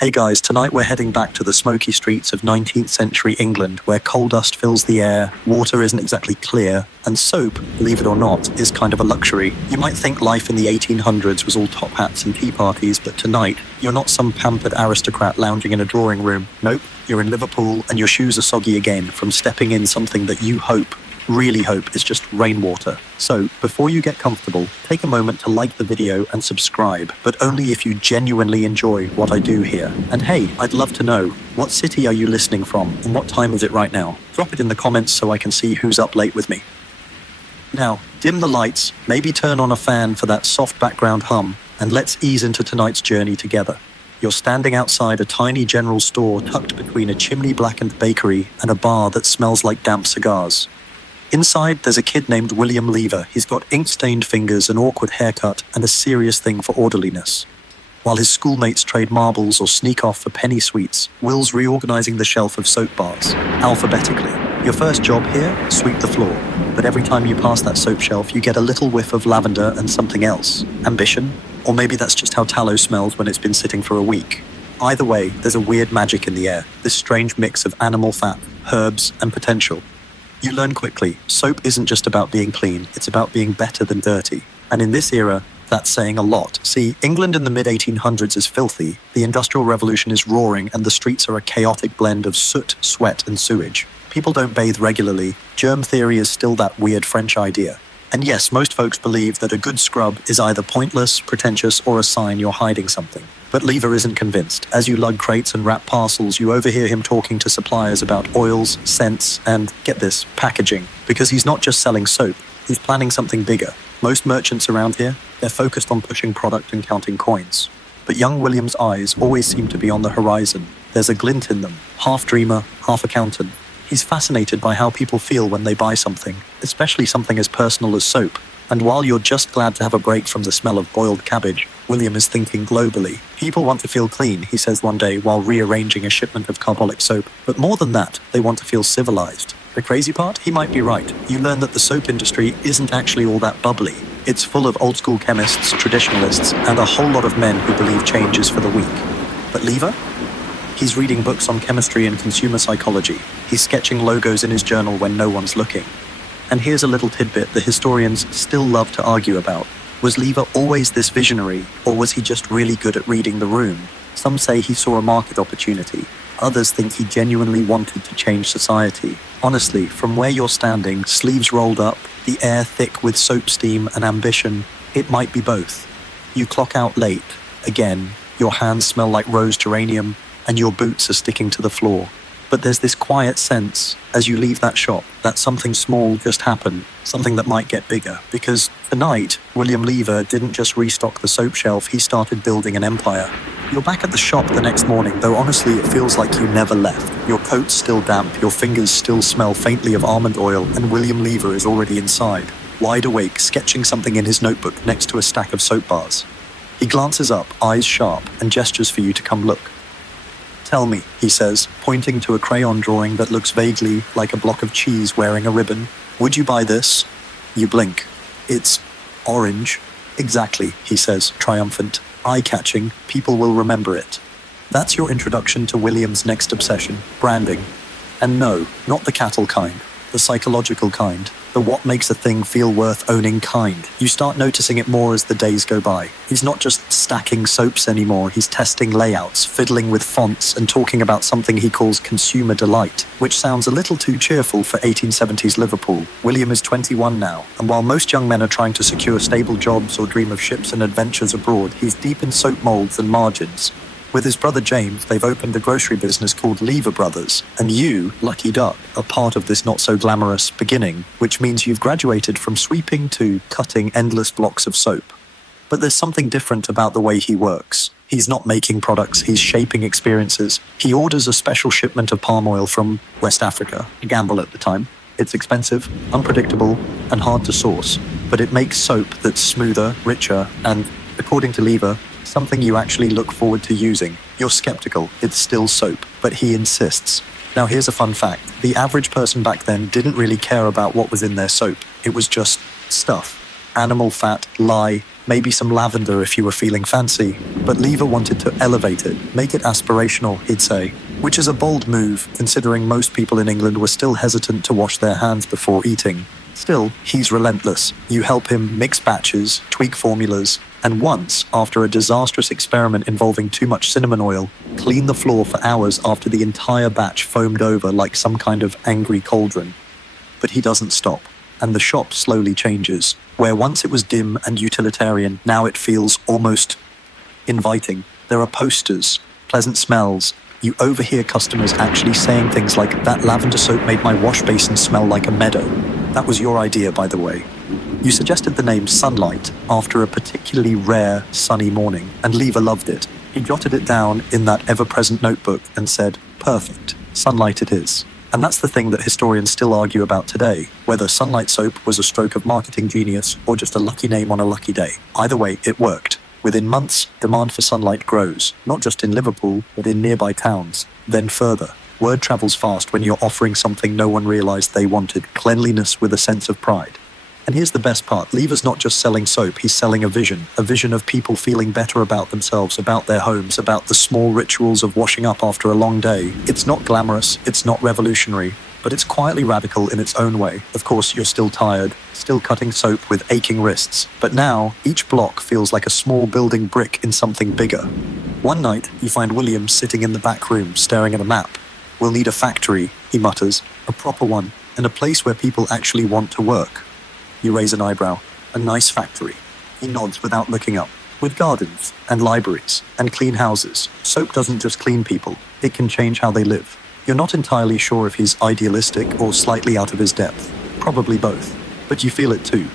Hey guys, tonight we're heading back to the smoky streets of 19th century England, where coal dust fills the air, water isn't exactly clear, and soap, believe it or not, is kind of a luxury. You might think life in the 1800s was all top hats and tea parties, but tonight, you're not some pampered aristocrat lounging in a drawing room. Nope, you're in Liverpool and your shoes are soggy again from stepping in something that you really hope is just rainwater. So, before you get comfortable, take a moment to like the video and subscribe, but only if you genuinely enjoy what I do here. And hey, I'd love to know, what city are you listening from, and what time is it right now? Drop it in the comments so I can see who's up late with me. Now, dim the lights, maybe turn on a fan for that soft background hum, and let's ease into tonight's journey together. You're standing outside a tiny general store tucked between a chimney-blackened bakery and a bar that smells like damp cigars. Inside, there's a kid named William Lever. He's got ink-stained fingers, an awkward haircut, and a serious thing for orderliness. While his schoolmates trade marbles or sneak off for penny sweets, Will's reorganizing the shelf of soap bars, alphabetically. Your first job here? Sweep the floor. But every time you pass that soap shelf, you get a little whiff of lavender and something else. Ambition? Or maybe that's just how tallow smells when it's been sitting for a week. Either way, there's a weird magic in the air, this strange mix of animal fat, herbs, and potential. You learn quickly, soap isn't just about being clean, it's about being better than dirty. And in this era, that's saying a lot. See, England in the mid-1800s is filthy, the Industrial Revolution is roaring, and the streets are a chaotic blend of soot, sweat, and sewage. People don't bathe regularly, germ theory is still that weird French idea. And yes, most folks believe that a good scrub is either pointless, pretentious, or a sign you're hiding something. But Lever isn't convinced. As you lug crates and wrap parcels, you overhear him talking to suppliers about oils, scents, and, get this, packaging. Because he's not just selling soap, he's planning something bigger. Most merchants around here, they're focused on pushing product and counting coins. But young William's eyes always seem to be on the horizon. There's a glint in them, half dreamer, half accountant. He's fascinated by how people feel when they buy something, especially something as personal as soap. And while you're just glad to have a break from the smell of boiled cabbage, William is thinking globally. People want to feel clean, he says one day while rearranging a shipment of carbolic soap. But more than that, they want to feel civilized. The crazy part? He might be right. You learn that the soap industry isn't actually all that bubbly. It's full of old-school chemists, traditionalists, and a whole lot of men who believe change is for the weak. But Lever? He's reading books on chemistry and consumer psychology. He's sketching logos in his journal when no one's looking. And here's a little tidbit the historians still love to argue about. Was Lever always this visionary, or was he just really good at reading the room? Some say he saw a market opportunity. Others think he genuinely wanted to change society. Honestly, from where you're standing, sleeves rolled up, the air thick with soap steam and ambition, it might be both. You clock out late. Again, your hands smell like rose geranium, and your boots are sticking to the floor. But there's this quiet sense, as you leave that shop, that something small just happened, something that might get bigger. Because tonight, William Lever didn't just restock the soap shelf, he started building an empire. You're back at the shop the next morning, though honestly it feels like you never left. Your coat's still damp, your fingers still smell faintly of almond oil, and William Lever is already inside, wide awake, sketching something in his notebook next to a stack of soap bars. He glances up, eyes sharp, and gestures for you to come look. Tell me, he says, pointing to a crayon drawing that looks vaguely like a block of cheese wearing a ribbon. Would you buy this? You blink. It's orange. Exactly, he says, triumphant. Eye-catching, people will remember it. That's your introduction to William's next obsession, branding. And no, not the cattle kind, the psychological kind, the what makes a thing feel worth owning kind. You start noticing it more as the days go by. He's not just stacking soaps anymore, he's testing layouts, fiddling with fonts, and talking about something he calls consumer delight, which sounds a little too cheerful for 1870s Liverpool. William is 21 now, and while most young men are trying to secure stable jobs or dream of ships and adventures abroad, he's deep in soap molds and margins. With his brother James, they've opened a grocery business called Lever Brothers, and you, lucky duck, are part of this not-so-glamorous beginning, which means you've graduated from sweeping to cutting endless blocks of soap. But there's something different about the way he works. He's not making products, he's shaping experiences. He orders a special shipment of palm oil from West Africa, a gamble at the time. It's expensive, unpredictable, and hard to source, but it makes soap that's smoother, richer, and, according to Lever, something you actually look forward to using. You're skeptical, it's still soap, but he insists. Now here's a fun fact. The average person back then didn't really care about what was in their soap. It was just stuff. Animal fat, lye, maybe some lavender if you were feeling fancy. But Lever wanted to elevate it, make it aspirational, he'd say, which is a bold move considering most people in England were still hesitant to wash their hands before eating. Still, he's relentless. You help him mix batches, tweak formulas, and once, after a disastrous experiment involving too much cinnamon oil, clean the floor for hours after the entire batch foamed over like some kind of angry cauldron. But he doesn't stop, and the shop slowly changes. Where once it was dim and utilitarian, now it feels almost inviting. There are posters, pleasant smells. You overhear customers actually saying things like, "That lavender soap made my wash basin smell like a meadow." That was your idea, by the way. You suggested the name Sunlight after a particularly rare, sunny morning, and Lever loved it. He jotted it down in that ever-present notebook and said, "Perfect, Sunlight it is." And that's the thing that historians still argue about today, whether Sunlight soap was a stroke of marketing genius or just a lucky name on a lucky day. Either way, it worked. Within months, demand for Sunlight grows, not just in Liverpool, but in nearby towns. Then further. Word travels fast when you're offering something no one realized they wanted, cleanliness with a sense of pride. And here's the best part. Lever's not just selling soap, he's selling a vision of people feeling better about themselves, about their homes, about the small rituals of washing up after a long day. It's not glamorous, it's not revolutionary, but it's quietly radical in its own way. Of course, you're still tired, still cutting soap with aching wrists, but now each block feels like a small building brick in something bigger. One night, you find William sitting in the back room, staring at a map. "We'll need a factory," he mutters, "a proper one, and a place where people actually want to work." You raise an eyebrow. "A nice factory." He nods without looking up. "With gardens, and libraries, and clean houses. Soap doesn't just clean people, it can change how they live." You're not entirely sure if he's idealistic or slightly out of his depth. Probably both. But you feel it too.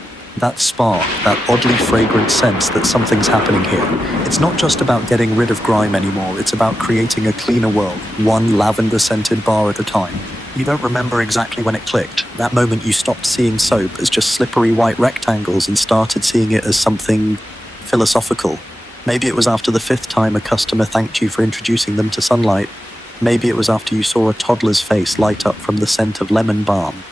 That spark, that oddly fragrant sense that something's happening here. It's not just about getting rid of grime anymore, it's about creating a cleaner world, one lavender-scented bar at a time. You don't remember exactly when it clicked, that moment you stopped seeing soap as just slippery white rectangles and started seeing it as something philosophical. Maybe it was after the 5th time a customer thanked you for introducing them to Sunlight. Maybe it was after you saw a toddler's face light up from the scent of lemon balm.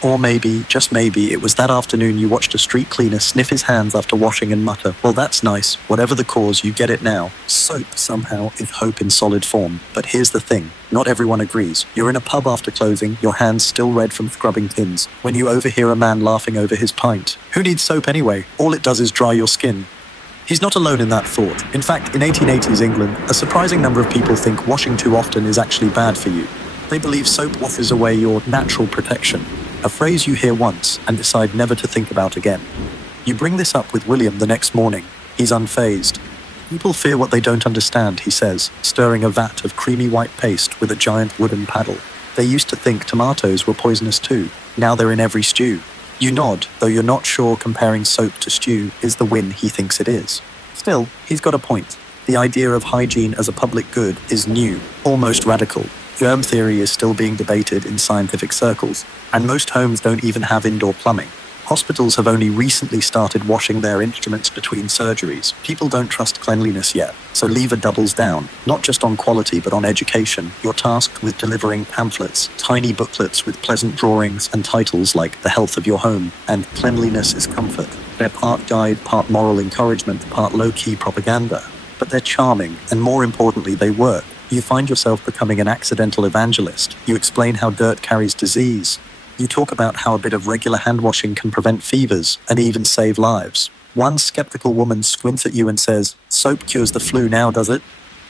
Or maybe, just maybe, it was that afternoon you watched a street cleaner sniff his hands after washing and mutter, "Well, that's nice. Whatever the cause, you get it now." Soap, somehow, is hope in solid form. But here's the thing. Not everyone agrees. You're in a pub after closing, your hands still red from scrubbing tins, when you overhear a man laughing over his pint. Who needs soap anyway? All it does is dry your skin. He's not alone in that thought. In fact, in 1880s England, a surprising number of people think washing too often is actually bad for you. They believe soap washes away your natural protection. A phrase you hear once and decide never to think about again. You bring this up with William the next morning. He's unfazed. "People fear what they don't understand," he says, stirring a vat of creamy white paste with a giant wooden paddle. "They used to think tomatoes were poisonous too. Now they're in every stew." You nod, though you're not sure comparing soap to stew is the win he thinks it is. Still, he's got a point. The idea of hygiene as a public good is new, almost radical. Germ theory is still being debated in scientific circles, and most homes don't even have indoor plumbing. Hospitals have only recently started washing their instruments between surgeries. People don't trust cleanliness yet, so Lever doubles down, not just on quality but on education. You're tasked with delivering pamphlets, tiny booklets with pleasant drawings and titles like "The Health of Your Home" and "Cleanliness is Comfort." They're part guide, part moral encouragement, part low-key propaganda. But they're charming, and more importantly, they work. You find yourself becoming an accidental evangelist. You explain how dirt carries disease. You talk about how a bit of regular hand washing can prevent fevers and even save lives. One skeptical woman squints at you and says, "Soap cures the flu now, does it?"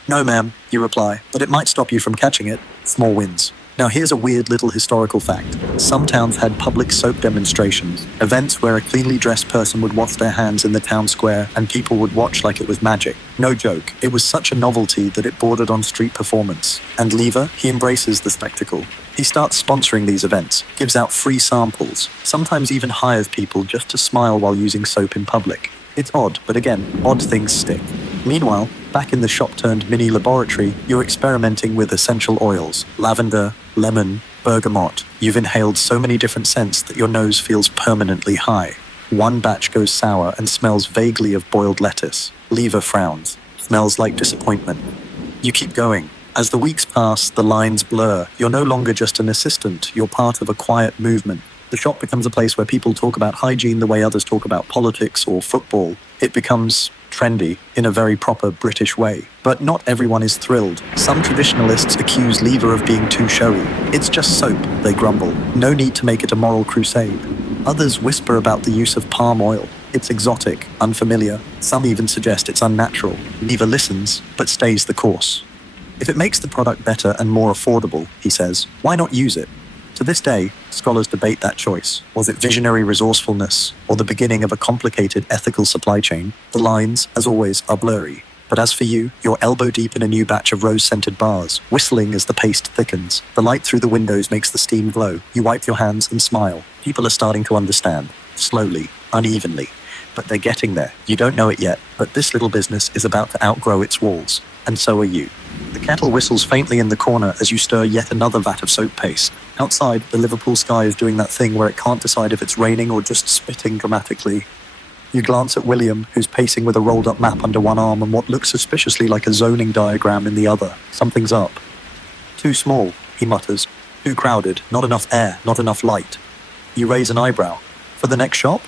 "No, ma'am," you reply, "but it might stop you from catching it." Small wins. Now here's a weird little historical fact. Some towns had public soap demonstrations, events where a cleanly dressed person would wash their hands in the town square and people would watch like it was magic. No joke, it was such a novelty that it bordered on street performance. And Lever, he embraces the spectacle. He starts sponsoring these events, gives out free samples, sometimes even hires people just to smile while using soap in public. It's odd, but again, odd things stick. Meanwhile, back in the shop-turned-mini laboratory, you're experimenting with essential oils, lavender, lemon, bergamot. You've inhaled so many different scents that your nose feels permanently high. One batch goes sour and smells vaguely of boiled lettuce. Lever frowns. Smells like disappointment. You keep going. As the weeks pass, the lines blur. You're no longer just an assistant, you're part of a quiet movement. The shop becomes a place where people talk about hygiene the way others talk about politics or football. It becomes trendy in a very proper British way. But not everyone is thrilled. Some traditionalists accuse Lever of being too showy. It's just soap, they grumble. No need to make it a moral crusade. Others whisper about the use of palm oil. It's exotic, unfamiliar. Some even suggest it's unnatural. Lever listens, but stays the course. If it makes the product better and more affordable, he says, why not use it? To this day, scholars debate that choice. Was it visionary resourcefulness, or the beginning of a complicated ethical supply chain? The lines, as always, are blurry. But as for you, you're elbow deep in a new batch of rose-scented bars, whistling as the paste thickens. The light through the windows makes the steam glow. You wipe your hands and smile. People are starting to understand. Slowly, unevenly. But they're getting there. You don't know it yet, but this little business is about to outgrow its walls. And so are you. The kettle whistles faintly in the corner as you stir yet another vat of soap paste. Outside, the Liverpool sky is doing that thing where it can't decide if it's raining or just spitting dramatically. You glance at William, who's pacing with a rolled-up map under one arm and what looks suspiciously like a zoning diagram in the other. Something's up. Too small, he mutters. Too crowded, not enough air, not enough light. You raise an eyebrow. For the next shop?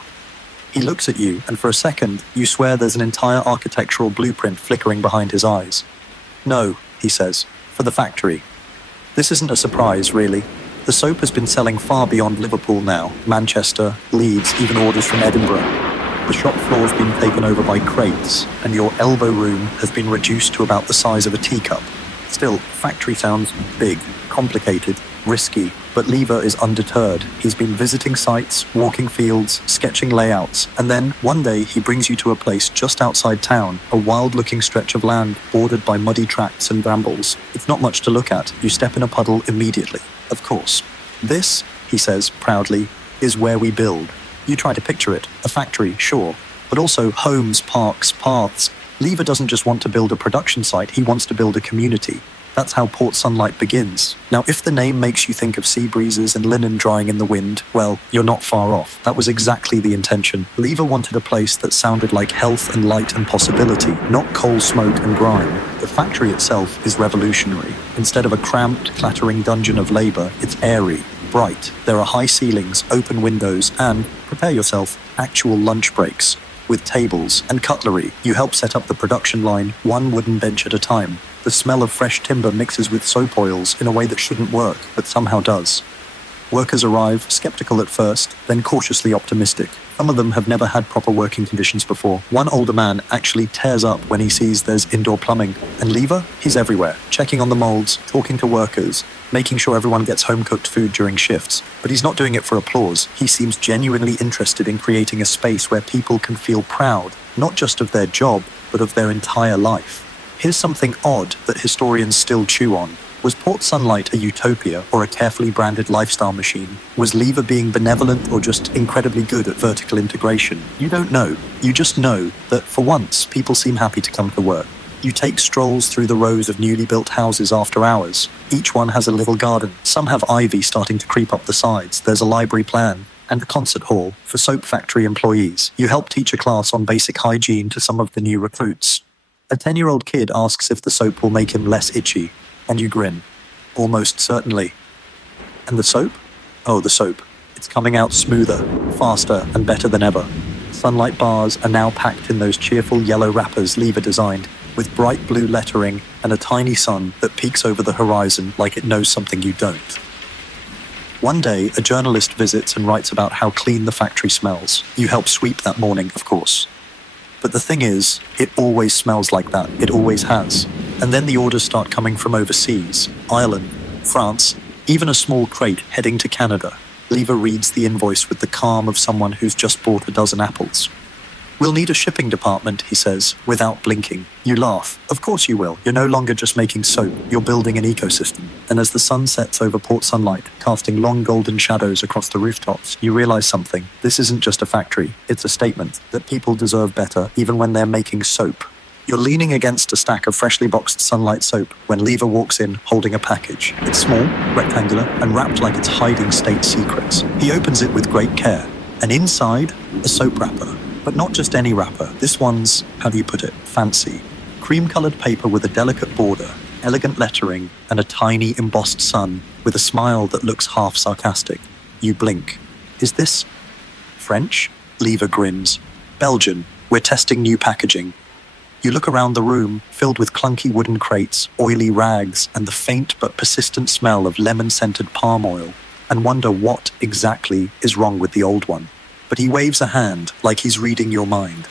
He looks at you, and for a second, you swear there's an entire architectural blueprint flickering behind his eyes. No, he says, for the factory. This isn't a surprise, really. The soap has been selling far beyond Liverpool now. Manchester, Leeds, even orders from Edinburgh. The shop floor's been taken over by crates, and your elbow room has been reduced to about the size of a teacup. Still, factory sounds big, complicated, risky, but Lever is undeterred. He's been visiting sites, walking fields, sketching layouts, and then, one day, he brings you to a place just outside town, a wild-looking stretch of land bordered by muddy tracts and brambles. It's not much to look at. You step in a puddle immediately. Of course. This, he says proudly, is where we build. You try to picture it. A factory, sure, but also homes, parks, paths. Lever doesn't just want to build a production site, he wants to build a community. That's how Port Sunlight begins. Now, if the name makes you think of sea breezes and linen drying in the wind, well, you're not far off. That was exactly the intention. Lever wanted a place that sounded like health and light and possibility, not coal, smoke and grime. The factory itself is revolutionary. Instead of a cramped, clattering dungeon of labor, it's airy, bright. There are high ceilings, open windows, and, prepare yourself, actual lunch breaks. With tables and cutlery, you help set up the production line, one wooden bench at a time. The smell of fresh timber mixes with soap oils in a way that shouldn't work, but somehow does. Workers arrive, skeptical at first, then cautiously optimistic. Some of them have never had proper working conditions before. One older man actually tears up when he sees there's indoor plumbing. And Lever? He's everywhere, checking on the molds, talking to workers, making sure everyone gets home-cooked food during shifts. But he's not doing it for applause. He seems genuinely interested in creating a space where people can feel proud, not just of their job, but of their entire life. Here's something odd that historians still chew on. Was Port Sunlight a utopia or a carefully branded lifestyle machine? Was Lever being benevolent or just incredibly good at vertical integration? You don't know. You just know that, for once, people seem happy to come to work. You take strolls through the rows of newly built houses after hours. Each one has a little garden. Some have ivy starting to creep up the sides. There's a library plan and a concert hall for soap factory employees. You help teach a class on basic hygiene to some of the new recruits. A 10-year-old kid asks if the soap will make him less itchy. And you grin. Almost certainly. And the soap? Oh, the soap. It's coming out smoother, faster, and better than ever. Sunlight bars are now packed in those cheerful yellow wrappers Lever designed, with bright blue lettering and a tiny sun that peeks over the horizon like it knows something you don't. One day, a journalist visits and writes about how clean the factory smells. You help sweep that morning, of course. But the thing is, it always smells like that. It always has. And then the orders start coming from overseas. Ireland, France, even a small crate heading to Canada. Lever reads the invoice with the calm of someone who's just bought a dozen apples. We'll need a shipping department, he says, without blinking. You laugh. Of course you will. You're no longer just making soap. You're building an ecosystem. And as the sun sets over Port Sunlight, casting long golden shadows across the rooftops, you realize something. This isn't just a factory. It's a statement that people deserve better even when they're making soap. You're leaning against a stack of freshly boxed Sunlight soap when Lever walks in holding a package. It's small, rectangular, and wrapped like it's hiding state secrets. He opens it with great care. And inside, a soap wrapper. But not just any wrapper. This one's, how do you put it, fancy. Cream-coloured paper with a delicate border, elegant lettering, and a tiny embossed sun with a smile that looks half sarcastic. You blink. Is this French? Lever grins. Belgian. We're testing new packaging. You look around the room, filled with clunky wooden crates, oily rags, and the faint but persistent smell of lemon-scented palm oil, and wonder what exactly is wrong with the old one. But he waves a hand like he's reading your mind.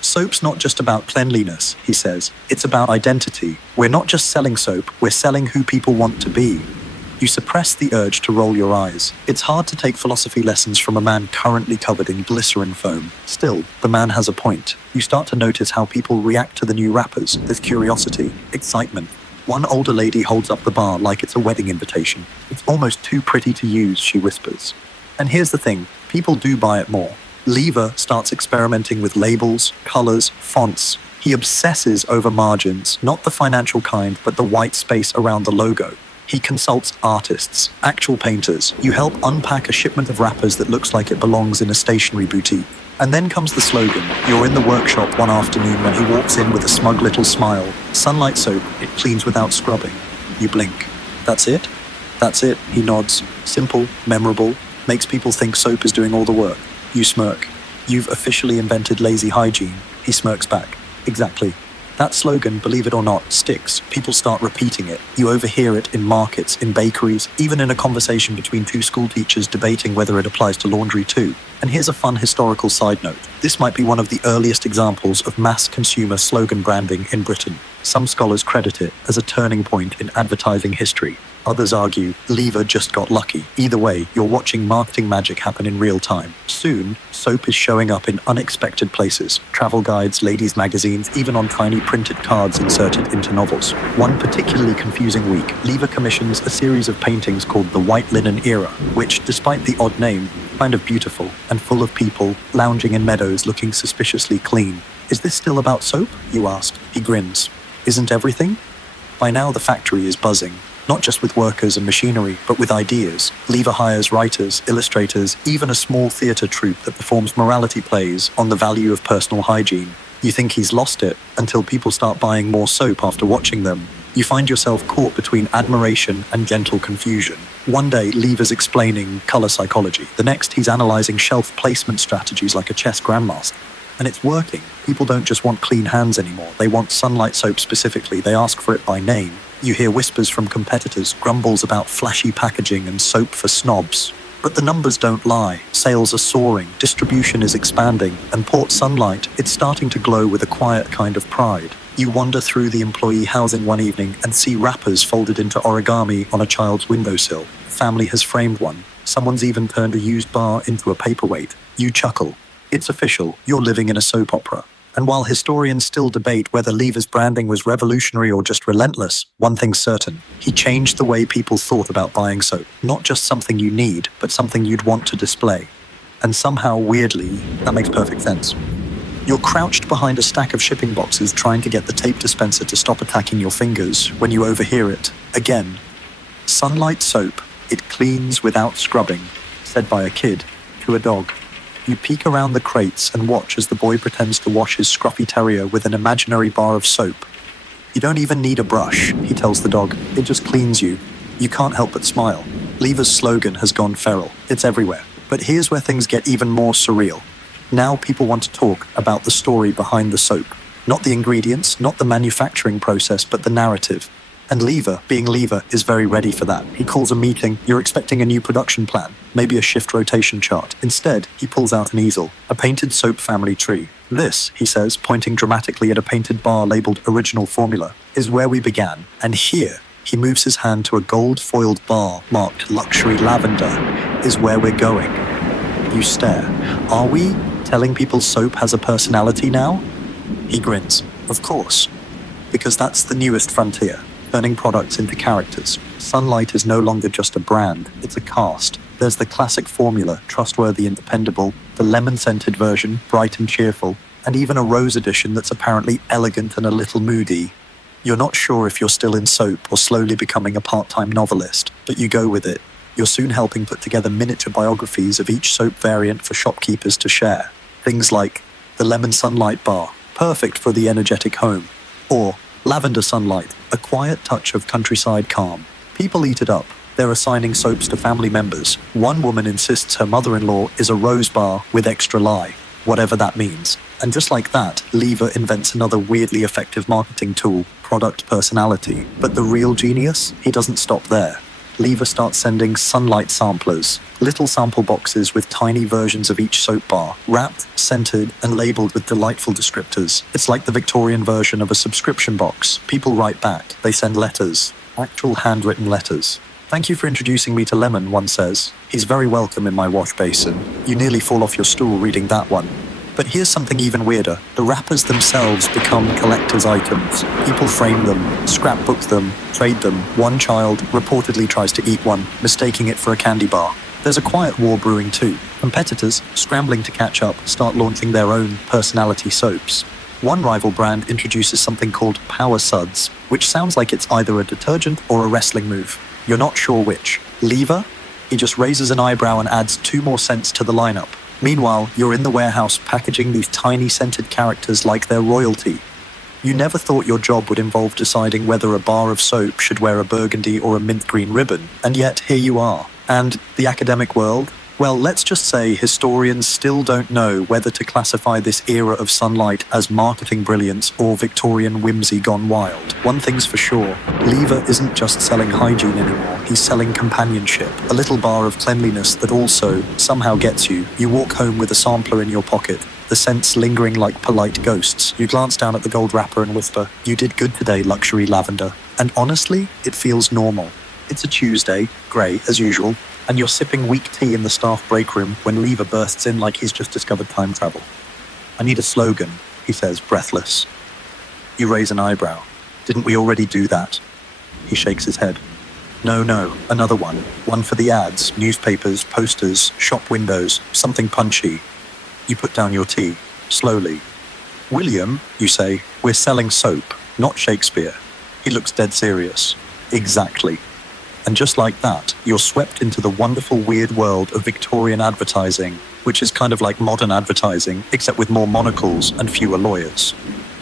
Soap's not just about cleanliness, he says. It's about identity. We're not just selling soap, we're selling who people want to be. You suppress the urge to roll your eyes. It's hard to take philosophy lessons from a man currently covered in glycerin foam. Still, the man has a point. You start to notice how people react to the new wrappers with curiosity, excitement. One older lady holds up the bar like it's a wedding invitation. It's almost too pretty to use, she whispers. And here's the thing, people do buy it more. Lever starts experimenting with labels, colors, fonts. He obsesses over margins, not the financial kind, but the white space around the logo. He consults artists, actual painters. You help unpack a shipment of wrappers that looks like it belongs in a stationery boutique. And then comes the slogan. You're in the workshop one afternoon when he walks in with a smug little smile. Sunlight soap, it cleans without scrubbing. You blink. That's it? That's it, he nods. Simple, memorable, makes people think soap is doing all the work. You smirk. You've officially invented lazy hygiene. He smirks back. Exactly. That slogan, believe it or not, sticks. People start repeating it. You overhear it in markets, in bakeries, even in a conversation between two school teachers debating whether it applies to laundry too. And here's a fun historical side note. This might be one of the earliest examples of mass consumer slogan branding in Britain. Some scholars credit it as a turning point in advertising history. Others argue Lever just got lucky. Either way, you're watching marketing magic happen in real time. Soon, soap is showing up in unexpected places. Travel guides, ladies' magazines, even on tiny printed cards inserted into novels. One particularly confusing week, Lever commissions a series of paintings called the White Linen Era, which, despite the odd name, kind of beautiful and full of people lounging in meadows looking suspiciously clean. Is this still about soap? You ask. He grins. Isn't everything? By now the factory is buzzing. Not just with workers and machinery, but with ideas. Lever hires writers, illustrators, even a small theatre troupe that performs morality plays on the value of personal hygiene. You think he's lost it until people start buying more soap after watching them. You find yourself caught between admiration and gentle confusion. One day, Lever's explaining colour psychology. The next, he's analysing shelf placement strategies like a chess grandmaster. And it's working. People don't just want clean hands anymore. They want Sunlight soap specifically. They ask for it by name. You hear whispers from competitors, grumbles about flashy packaging and soap for snobs. But the numbers don't lie. Sales are soaring, distribution is expanding, and Port Sunlight, it's starting to glow with a quiet kind of pride. You wander through the employee housing one evening and see wrappers folded into origami on a child's windowsill. The family has framed one. Someone's even turned a used bar into a paperweight. You chuckle. It's official. You're living in a soap opera. And while historians still debate whether Lever's branding was revolutionary or just relentless, one thing's certain. He changed the way people thought about buying soap. Not just something you need, but something you'd want to display. And somehow, weirdly, that makes perfect sense. You're crouched behind a stack of shipping boxes trying to get the tape dispenser to stop attacking your fingers when you overhear it. Again. Sunlight soap. It cleans without scrubbing. Said by a kid to a dog. You peek around the crates and watch as the boy pretends to wash his scruffy terrier with an imaginary bar of soap. You don't even need a brush, he tells the dog. It just cleans you. You can't help but smile. Lever's slogan has gone feral. It's everywhere. But here's where things get even more surreal. Now people want to talk about the story behind the soap. Not the ingredients, not the manufacturing process, but the narrative. And Lever, being Lever, is very ready for that. He calls a meeting. You're expecting a new production plan, maybe a shift rotation chart. Instead, he pulls out an easel, a painted soap family tree. This, he says, pointing dramatically at a painted bar labeled Original Formula, is where we began. And here, he moves his hand to a gold-foiled bar marked Luxury Lavender, is where we're going. You stare. Are we telling people soap has a personality now? He grins. Of course. Because that's the newest frontier. Turning products into characters. Sunlight is no longer just a brand, it's a cast. There's the classic formula, trustworthy and dependable, the lemon-scented version, bright and cheerful, and even a rose edition that's apparently elegant and a little moody. You're not sure if you're still in soap or slowly becoming a part-time novelist, but you go with it. You're soon helping put together miniature biographies of each soap variant for shopkeepers to share. Things like the Lemon Sunlight Bar, perfect for the energetic home, or Lavender Sunlight, a quiet touch of countryside calm. People eat it up. They're assigning soaps to family members. One woman insists her mother-in-law is a rose bar with extra lye, whatever that means. And just like that, Lever invents another weirdly effective marketing tool, product personality. But the real genius? He doesn't stop there. Lever starts sending sunlight samplers, little sample boxes with tiny versions of each soap bar, wrapped, scented, and labeled with delightful descriptors. It's like the Victorian version of a subscription box. People write back. They send letters. Actual handwritten letters. "Thank you for introducing me to Lemon," one says. "He's very welcome in my wash basin. You nearly fall off your stool reading that one." But here's something even weirder. The wrappers themselves become collector's items. People frame them, scrapbook them, trade them. One child reportedly tries to eat one, mistaking it for a candy bar. There's a quiet war brewing too. Competitors, scrambling to catch up, start launching their own personality soaps. One rival brand introduces something called Power Suds, which sounds like it's either a detergent or a wrestling move. You're not sure which. Lever? He just raises an eyebrow and adds 2 more cents to the lineup. Meanwhile, you're in the warehouse packaging these tiny scented characters like they're royalty. You never thought your job would involve deciding whether a bar of soap should wear a burgundy or a mint green ribbon, and yet here you are. And the academic world? Well, let's just say historians still don't know whether to classify this era of sunlight as marketing brilliance or Victorian whimsy gone wild. One thing's for sure, Lever isn't just selling hygiene anymore, he's selling companionship. A little bar of cleanliness that also somehow gets you. You walk home with a sampler in your pocket, the scents lingering like polite ghosts. You glance down at the gold wrapper and whisper, "You did good today, luxury lavender." And honestly, it feels normal. It's a Tuesday, grey as usual, and you're sipping weak tea in the staff break room when Lever bursts in like he's just discovered time travel. "I need a slogan," he says, breathless. You raise an eyebrow. "Didn't we already do that?" He shakes his head. No, another one. One for the ads, newspapers, posters, shop windows, something punchy." You put down your tea, slowly. "William," you say, "we're selling soap, not Shakespeare." He looks dead serious. "Exactly." And just like that, you're swept into the wonderful, weird world of Victorian advertising, which is kind of like modern advertising, except with more monocles and fewer lawyers.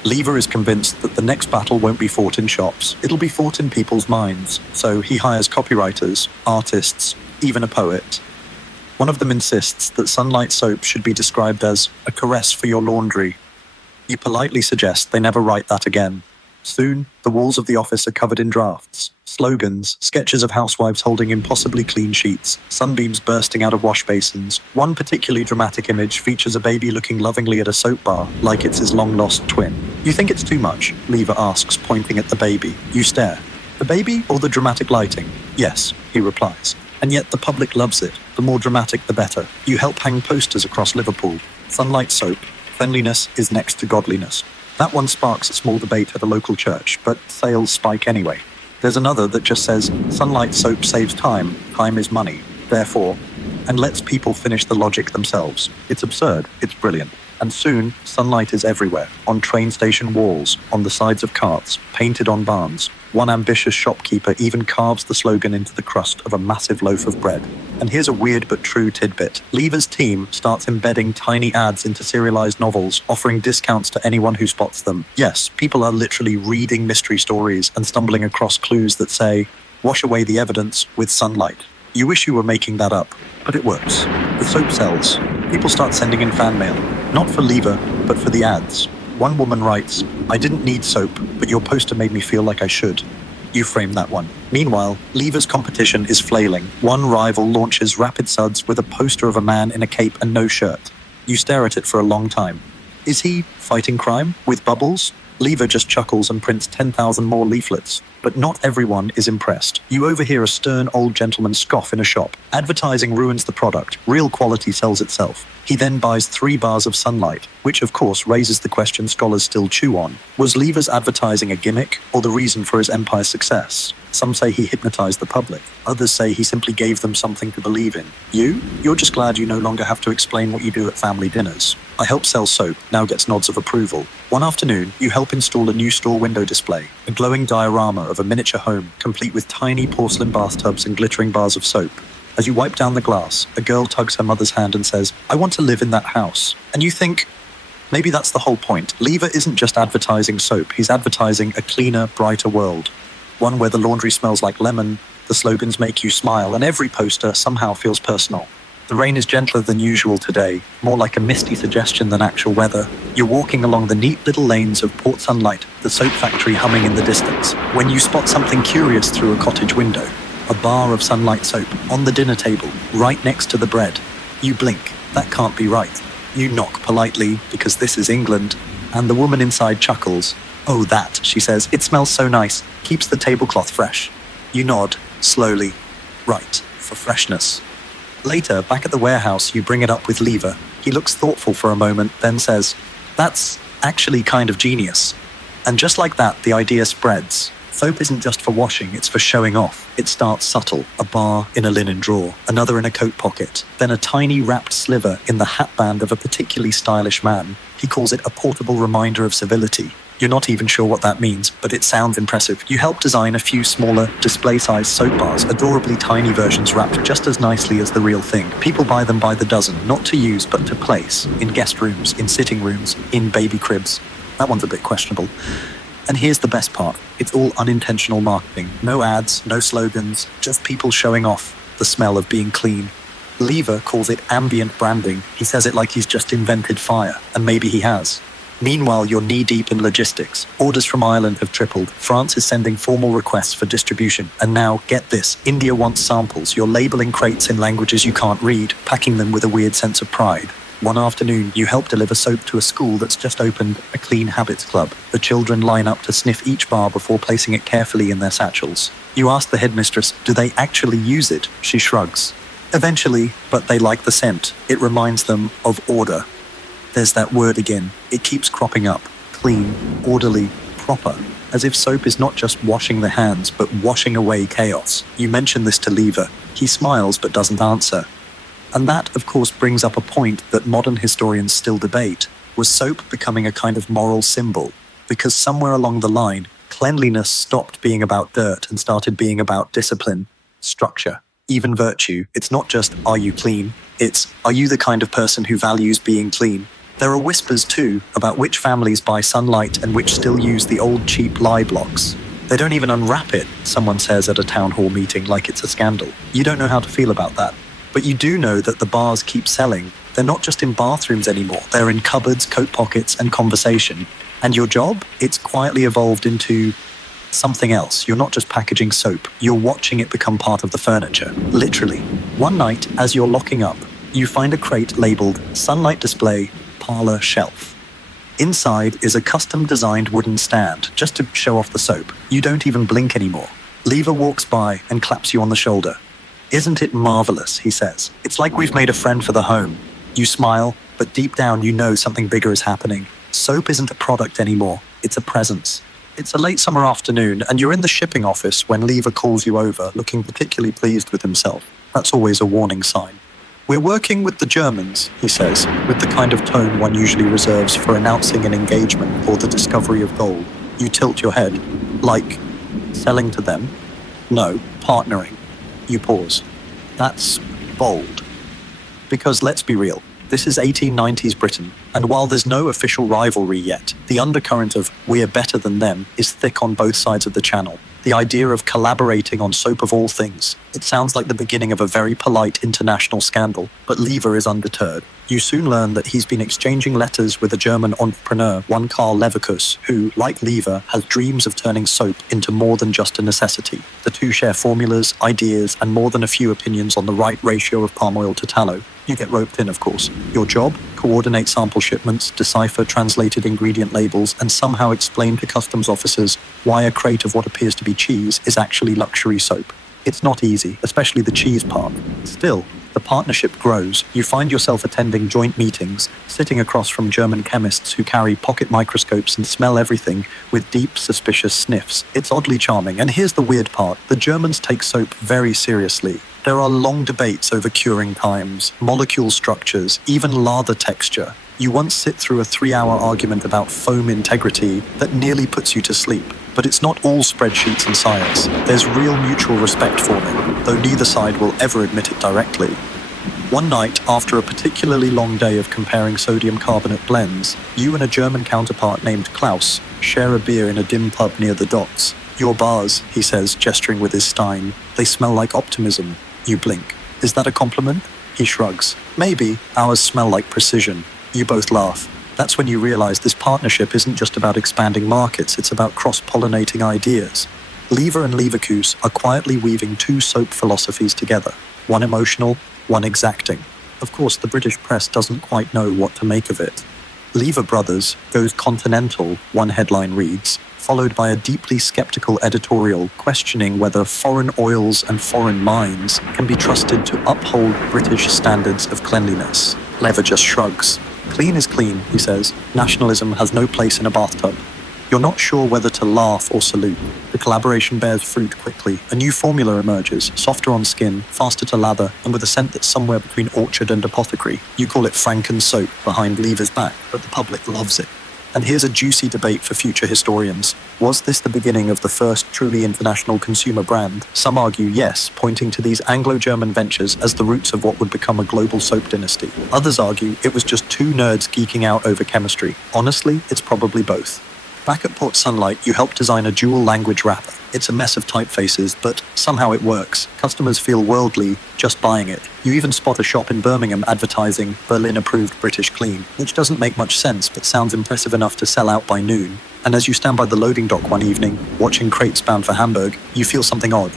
Lever is convinced that the next battle won't be fought in shops, it'll be fought in people's minds. So he hires copywriters, artists, even a poet. One of them insists that sunlight soap should be described as a caress for your laundry. You politely suggest they never write that again. Soon, the walls of the office are covered in drafts, slogans, sketches of housewives holding impossibly clean sheets, sunbeams bursting out of wash basins. One particularly dramatic image features a baby looking lovingly at a soap bar, like it's his long-lost twin. You think it's too much? Lever asks, pointing at the baby. You stare. "The baby or the dramatic lighting?" "Yes," he replies. "And yet the public loves it. The more dramatic, the better. You help hang posters across Liverpool. Sunlight soap. Cleanliness is next to godliness." That one sparks a small debate at a local church, but sales spike anyway. There's another that just says, "Sunlight soap saves time. Time is money. Therefore," and lets people finish the logic themselves. It's absurd. It's brilliant. And soon, sunlight is everywhere, on train station walls, on the sides of carts, painted on barns. One ambitious shopkeeper even carves the slogan into the crust of a massive loaf of bread. And here's a weird but true tidbit. Lever's team starts embedding tiny ads into serialized novels, offering discounts to anyone who spots them. Yes, people are literally reading mystery stories and stumbling across clues that say, "Wash away the evidence with sunlight." You wish you were making that up, but it works. The soap sells. People start sending in fan mail, not for Lever, but for the ads. One woman writes, "I didn't need soap, but your poster made me feel like I should." You frame that one. Meanwhile, Lever's competition is flailing. One rival launches Rapid Suds with a poster of a man in a cape and no shirt. You stare at it for a long time. Is he fighting crime with bubbles? Lever just chuckles and prints 10,000 more leaflets. But not everyone is impressed. You overhear a stern old gentleman scoff in a shop. Advertising ruins the product. Real quality sells itself. He then buys 3 bars of sunlight, which of course raises the question scholars still chew on. Was Lever's advertising a gimmick or the reason for his empire's success? Some say he hypnotized the public. Others say he simply gave them something to believe in. You're just glad you no longer have to explain what you do at family dinners. "I help sell soap," now gets nods of approval. One afternoon, you help install a new store window display, a glowing diorama of a miniature home, complete with tiny porcelain bathtubs and glittering bars of soap. As you wipe down the glass, a girl tugs her mother's hand and says, "I want to live in that house." And you think, maybe that's the whole point. Lever isn't just advertising soap, he's advertising a cleaner, brighter world. One where the laundry smells like lemon, the slogans make you smile, and every poster somehow feels personal. The rain is gentler than usual today, more like a misty suggestion than actual weather. You're walking along the neat little lanes of Port Sunlight, the soap factory humming in the distance, when you spot something curious through a cottage window. A bar of Sunlight soap on the dinner table, right next to the bread. You blink. That can't be right. You knock politely, because this is England, and the woman inside chuckles. Oh, that, she says. It smells so nice. Keeps the tablecloth fresh. You nod, slowly. Right, for freshness. Later, back at the warehouse, you bring it up with Lever. He looks thoughtful for a moment, then says, "That's actually kind of genius." And just like that, the idea spreads. Soap isn't just for washing, it's for showing off. It starts subtle, a bar in a linen drawer, another in a coat pocket, then a tiny wrapped sliver in the hatband of a particularly stylish man. He calls it a portable reminder of civility. You're not even sure what that means, but it sounds impressive. You help design a few smaller, display-sized soap bars, adorably tiny versions wrapped just as nicely as the real thing. People buy them by the dozen, not to use, but to place, in guest rooms, in sitting rooms, in baby cribs. That one's a bit questionable. And here's the best part. It's all unintentional marketing. No ads, no slogans, just people showing off the smell of being clean. Lever calls it ambient branding. He says it like he's just invented fire, and maybe he has. Meanwhile, you're knee-deep in logistics. Orders from Ireland have tripled. France is sending formal requests for distribution. And now, get this, India wants samples. You're labeling crates in languages you can't read, packing them with a weird sense of pride. One afternoon, you help deliver soap to a school that's just opened a Clean Habits Club. The children line up to sniff each bar before placing it carefully in their satchels. You ask the headmistress, do they actually use it? She shrugs. Eventually, but they like the scent. It reminds them of order. There's that word again. It keeps cropping up. Clean, orderly, proper. As if soap is not just washing the hands, but washing away chaos. You mention this to Lever. He smiles but doesn't answer. And that, of course, brings up a point that modern historians still debate. Was soap becoming a kind of moral symbol? Because somewhere along the line, cleanliness stopped being about dirt and started being about discipline, structure, even virtue. It's not just, are you clean? It's, are you the kind of person who values being clean? There are whispers, too, about which families buy Sunlight and which still use the old cheap lye blocks. They don't even unwrap it, someone says at a town hall meeting, like it's a scandal. You don't know how to feel about that. But you do know that the bars keep selling. They're not just in bathrooms anymore. They're in cupboards, coat pockets, and conversation. And your job? It's quietly evolved into something else. You're not just packaging soap. You're watching it become part of the furniture. Literally. One night, as you're locking up, you find a crate labeled Sunlight Display Parlor Shelf. Inside is a custom-designed wooden stand, just to show off the soap. You don't even blink anymore. Lever walks by and claps you on the shoulder. Isn't it marvelous, he says. It's like we've made a friend for the home. You smile, but deep down you know something bigger is happening. Soap isn't a product anymore. It's a presence. It's a late summer afternoon, and you're in the shipping office when Lever calls you over, looking particularly pleased with himself. That's always a warning sign. We're working with the Germans, he says, with the kind of tone one usually reserves for announcing an engagement or the discovery of gold. You tilt your head. Like, selling to them? No, partnering. You pause. That's bold. Because let's be real, this is 1890s Britain, and while there's no official rivalry yet, the undercurrent of we're better than them is thick on both sides of the channel. The idea of collaborating on soap of all things. It sounds like the beginning of a very polite international scandal, but Lever is undeterred. You soon learn that he's been exchanging letters with a German entrepreneur, one Karl Leverkus, who, like Lever, has dreams of turning soap into more than just a necessity. The two share formulas, ideas, and more than a few opinions on the right ratio of palm oil to tallow. You get roped in, of course. Your job? Coordinate sample shipments, decipher translated ingredient labels, and somehow explain to customs officers why a crate of what appears to be cheese is actually luxury soap. It's not easy, especially the cheese part. Still, the partnership grows. You find yourself attending joint meetings, sitting across from German chemists who carry pocket microscopes and smell everything with deep, suspicious sniffs. It's oddly charming, and here's the weird part. The Germans take soap very seriously. There are long debates over curing times, molecule structures, even lather texture. You once sit through a 3-hour argument about foam integrity that nearly puts you to sleep. But it's not all spreadsheets and science. There's real mutual respect forming, though neither side will ever admit it directly. One night, after a particularly long day of comparing sodium carbonate blends, you and a German counterpart named Klaus share a beer in a dim pub near the docks. Your bars, he says, gesturing with his stein, they smell like optimism. You blink. Is that a compliment? He shrugs. Maybe ours smell like precision. You both laugh. That's when you realize this partnership isn't just about expanding markets, it's about cross-pollinating ideas. Lever and Leverkusen are quietly weaving two soap philosophies together, one emotional, one exacting. Of course, the British press doesn't quite know what to make of it. Lever Brothers goes continental, one headline reads, followed by a deeply skeptical editorial questioning whether foreign oils and foreign mines can be trusted to uphold British standards of cleanliness. Lever just shrugs. Clean is clean, he says. Nationalism has no place in a bathtub. You're not sure whether to laugh or salute. The collaboration bears fruit quickly. A new formula emerges, softer on skin, faster to lather, and with a scent that's somewhere between orchard and apothecary. You call it Franken soap behind Lever's back, but the public loves it. And here's a juicy debate for future historians. Was this the beginning of the first truly international consumer brand? Some argue yes, pointing to these Anglo-German ventures as the roots of what would become a global soap dynasty. Others argue it was just two nerds geeking out over chemistry. Honestly, it's probably both. Back at Port Sunlight, you helped design a dual-language wrapper. It's a mess of typefaces, but somehow it works. Customers feel worldly just buying it. You even spot a shop in Birmingham advertising Berlin-approved British Clean, which doesn't make much sense but sounds impressive enough to sell out by noon. And as you stand by the loading dock one evening, watching crates bound for Hamburg, you feel something odd.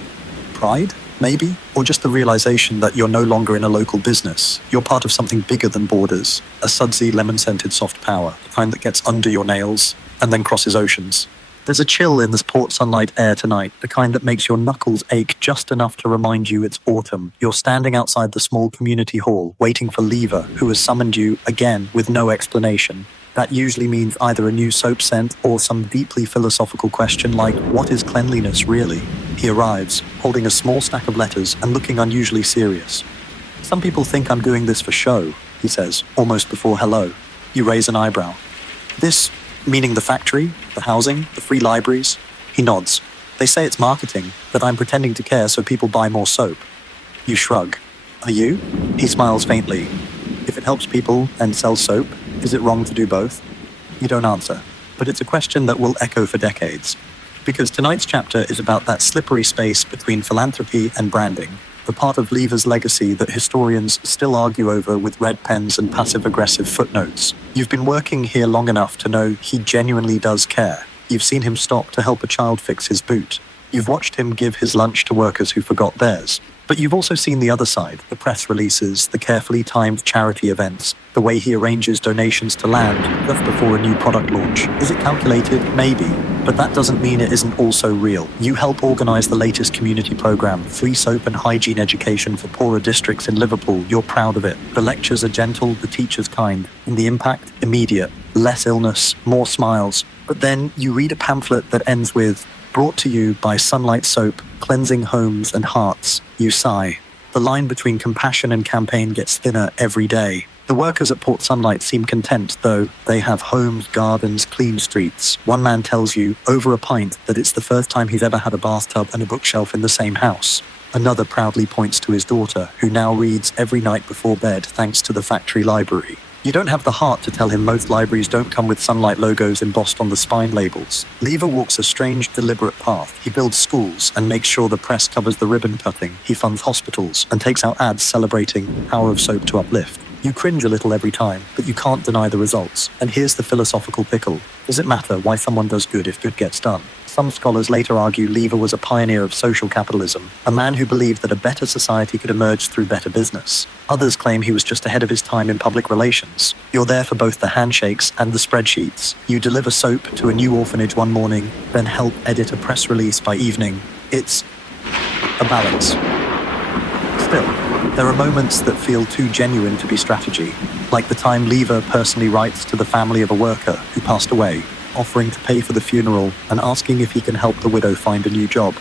Pride? Maybe? Or just the realization that you're no longer in a local business. You're part of something bigger than borders. A sudsy, lemon-scented soft power, the kind that gets under your nails and then crosses oceans. There's a chill in this Port Sunlight air tonight, the kind that makes your knuckles ache just enough to remind you it's autumn. You're standing outside the small community hall, waiting for Lever, who has summoned you again with no explanation. That usually means either a new soap scent or some deeply philosophical question like, what is cleanliness really? He arrives, holding a small stack of letters and looking unusually serious. Some people think I'm doing this for show, he says, almost before hello. You raise an eyebrow. This, meaning the factory, the housing, the free libraries? He nods. They say it's marketing, that I'm pretending to care so people buy more soap. You shrug. Are you? He smiles faintly. If it helps people and sells soap, is it wrong to do both? You don't answer, but it's a question that will echo for decades. Because tonight's chapter is about that slippery space between philanthropy and branding, the part of Lever's legacy that historians still argue over with red pens and passive-aggressive footnotes. You've been working here long enough to know he genuinely does care. You've seen him stop to help a child fix his boot. You've watched him give his lunch to workers who forgot theirs. But you've also seen the other side, the press releases, the carefully timed charity events, the way he arranges donations to land just before a new product launch. Is it calculated? Maybe. But that doesn't mean it isn't also real. You help organize the latest community program, free soap and hygiene education for poorer districts in Liverpool. You're proud of it. The lectures are gentle, the teachers kind, and the impact immediate. Less illness, more smiles. But then you read a pamphlet that ends with, brought to you by Sunlight Soap, cleansing homes and hearts. You sigh. The line between compassion and campaign gets thinner every day. The workers at Port Sunlight seem content, though. They have homes, gardens, clean streets. One man tells you, over a pint, that it's the first time he's ever had a bathtub and a bookshelf in the same house. Another proudly points to his daughter, who now reads every night before bed thanks to the factory library. You don't have the heart to tell him most libraries don't come with Sunlight logos embossed on the spine labels. Lever walks a strange, deliberate path. He builds schools and makes sure the press covers the ribbon cutting. He funds hospitals and takes out ads celebrating power of soap to uplift. You cringe a little every time, but you can't deny the results. And here's the philosophical pickle. Does it matter why someone does good if good gets done? Some scholars later argue Lever was a pioneer of social capitalism, a man who believed that a better society could emerge through better business. Others claim he was just ahead of his time in public relations. You're there for both the handshakes and the spreadsheets. You deliver soap to a new orphanage one morning, then help edit a press release by evening. It's a balance. Still, there are moments that feel too genuine to be strategy, like the time Lever personally writes to the family of a worker who passed away, offering to pay for the funeral and asking if he can help the widow find a new job.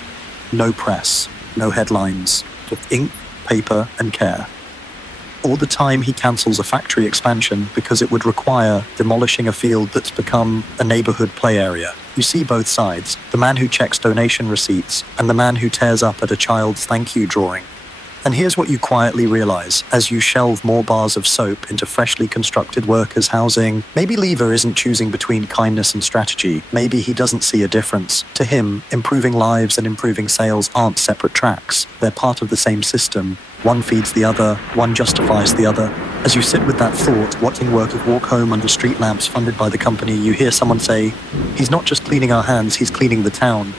No press, no headlines, just ink, paper, and care. Or the time he cancels a factory expansion because it would require demolishing a field that's become a neighborhood play area. You see both sides, the man who checks donation receipts and the man who tears up at a child's thank you drawing. And here's what you quietly realize as you shelve more bars of soap into freshly constructed workers' housing. Maybe Lever isn't choosing between kindness and strategy. Maybe he doesn't see a difference. To him, improving lives and improving sales aren't separate tracks. They're part of the same system. One feeds the other, one justifies the other. As you sit with that thought, watching workers walk home under street lamps funded by the company, you hear someone say, "He's not just cleaning our hands, he's cleaning the town."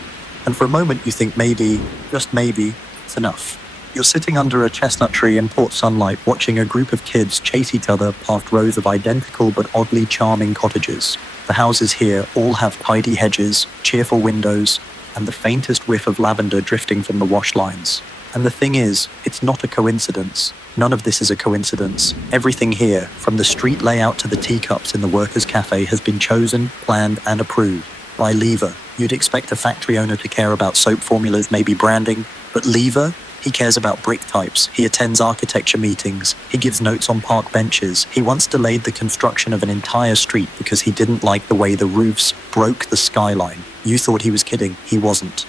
And for a moment you think maybe, just maybe, it's enough. You're sitting under a chestnut tree in Port sunlight, watching a group of kids chase each other past rows of identical but oddly charming cottages. The houses here all have tidy hedges, cheerful windows, and the faintest whiff of lavender drifting from the wash lines. And the thing is, it's not a coincidence. None of this is a coincidence. Everything here, from the street layout to the teacups in the workers' cafe, has been chosen, planned, and approved by Lever. You'd expect a factory owner to care about soap formulas, maybe branding, but Lever, he cares about brick types. He attends architecture meetings. He gives notes on park benches. He once delayed the construction of an entire street because he didn't like the way the roofs broke the skyline. You thought he was kidding. He wasn't.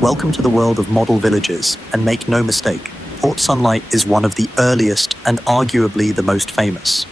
Welcome to the world of model villages, and make no mistake, Port Sunlight is one of the earliest and arguably the most famous.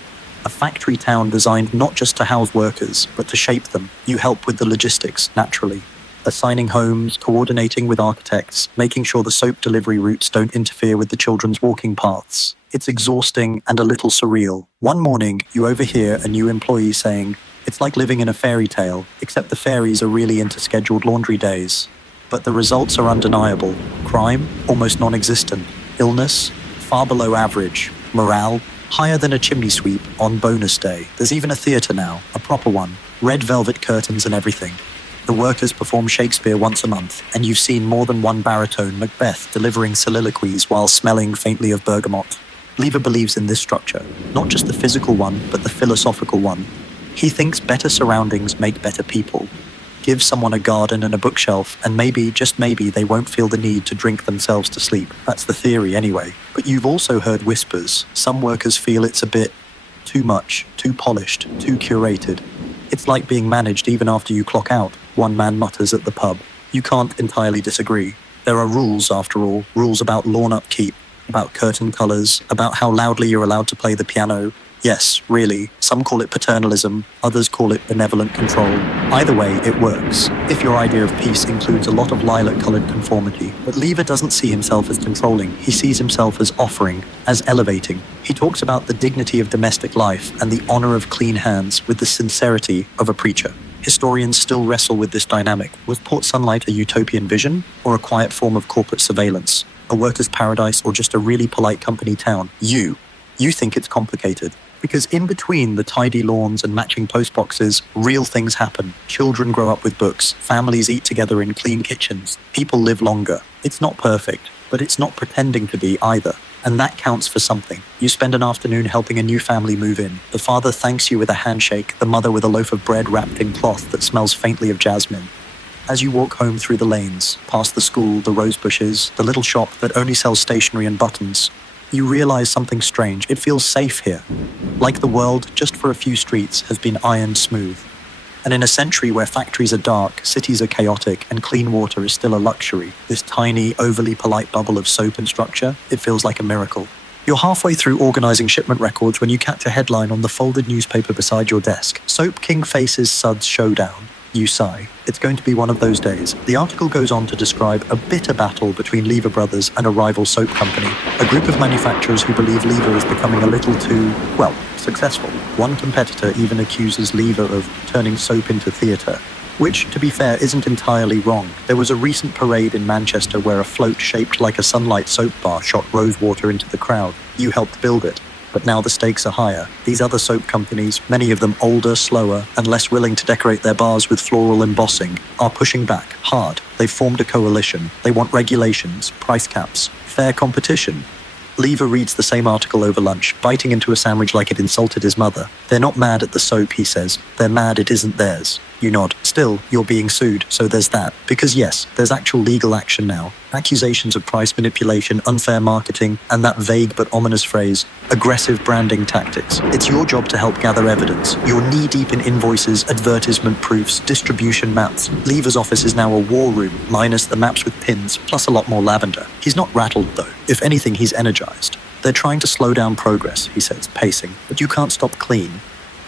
A factory town designed not just to house workers, but to shape them. You help with the logistics, naturally. Assigning homes, coordinating with architects, making sure the soap delivery routes don't interfere with the children's walking paths. It's exhausting and a little surreal. One morning, you overhear a new employee saying, "It's like living in a fairy tale, except the fairies are really into scheduled laundry days." But the results are undeniable. Crime, almost non-existent. Illness, far below average. Morale, higher than a chimney sweep on bonus day. There's even a theatre now, a proper one. Red velvet curtains and everything. The workers perform Shakespeare once a month, and you've seen more than one baritone Macbeth delivering soliloquies while smelling faintly of bergamot. Lever believes in this structure, not just the physical one, but the philosophical one. He thinks better surroundings make better people. Give someone a garden and a bookshelf, and maybe, just maybe, they won't feel the need to drink themselves to sleep. That's the theory anyway. But you've also heard whispers. Some workers feel it's a bit too much, too polished, too curated. It's like being managed even after you clock out, one man mutters at the pub. You can't entirely disagree. There are rules, after all, rules about lawn upkeep, about curtain colours, about how loudly you're allowed to play the piano. Yes, really, some call it paternalism, others call it benevolent control. Either way, it works, if your idea of peace includes a lot of lilac-coloured conformity. But Lever doesn't see himself as controlling, he sees himself as offering, as elevating. He talks about the dignity of domestic life and the honour of clean hands with the sincerity of a preacher. Historians still wrestle with this dynamic. Was Port Sunlight a utopian vision, or a quiet form of corporate surveillance? A workers' paradise, or just a really polite company town? You think it's complicated. Because in between the tidy lawns and matching postboxes, real things happen. Children grow up with books, families eat together in clean kitchens, people live longer. It's not perfect, but it's not pretending to be either. And that counts for something. You spend an afternoon helping a new family move in. The father thanks you with a handshake, the mother with a loaf of bread wrapped in cloth that smells faintly of jasmine. As you walk home through the lanes, past the school, the rose bushes, the little shop that only sells stationery and buttons, you realize something strange. It feels safe here. Like the world, just for a few streets, has been ironed smooth. And in a century where factories are dark, cities are chaotic, and clean water is still a luxury, this tiny, overly polite bubble of soap and structure, it feels like a miracle. You're halfway through organizing shipment records when you catch a headline on the folded newspaper beside your desk. Soap King faces Suds showdown. You sigh. It's going to be one of those days. The article goes on to describe a bitter battle between Lever Brothers and a rival soap company, a group of manufacturers who believe Lever is becoming a little too, well, successful. One competitor even accuses Lever of turning soap into theatre, which, to be fair, isn't entirely wrong. There was a recent parade in Manchester where a float shaped like a sunlight soap bar shot rose water into the crowd. You helped build it. But now the stakes are higher. These other soap companies, many of them older, slower, and less willing to decorate their bars with floral embossing, are pushing back, hard. They've formed a coalition. They want regulations, price caps, fair competition. Lever reads the same article over lunch, biting into a sandwich like it insulted his mother. They're not mad at the soap, he says. They're mad it isn't theirs. You nod. Still, you're being sued, so there's that. Because yes, there's actual legal action now. Accusations of price manipulation, unfair marketing, and that vague but ominous phrase, aggressive branding tactics. It's your job to help gather evidence. You're knee-deep in invoices, advertisement proofs, distribution maps. Lever's office is now a war room, minus the maps with pins, plus a lot more lavender. He's not rattled, though. If anything, he's energized. They're trying to slow down progress, he says, pacing, but you can't stop clean.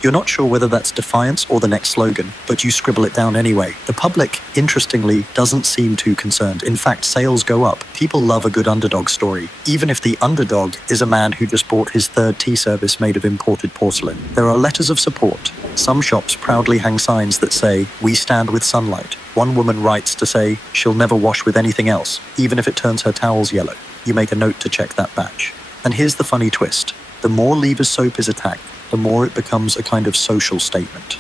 You're not sure whether that's defiance or the next slogan, but you scribble it down anyway. The public, interestingly, doesn't seem too concerned. In fact, sales go up. People love a good underdog story, even if the underdog is a man who just bought his third tea service made of imported porcelain. There are letters of support. Some shops proudly hang signs that say, "We stand with sunlight." One woman writes to say she'll never wash with anything else, even if it turns her towels yellow. You make a note to check that batch. And here's the funny twist. The more Lever's soap is attacked, the more it becomes a kind of social statement.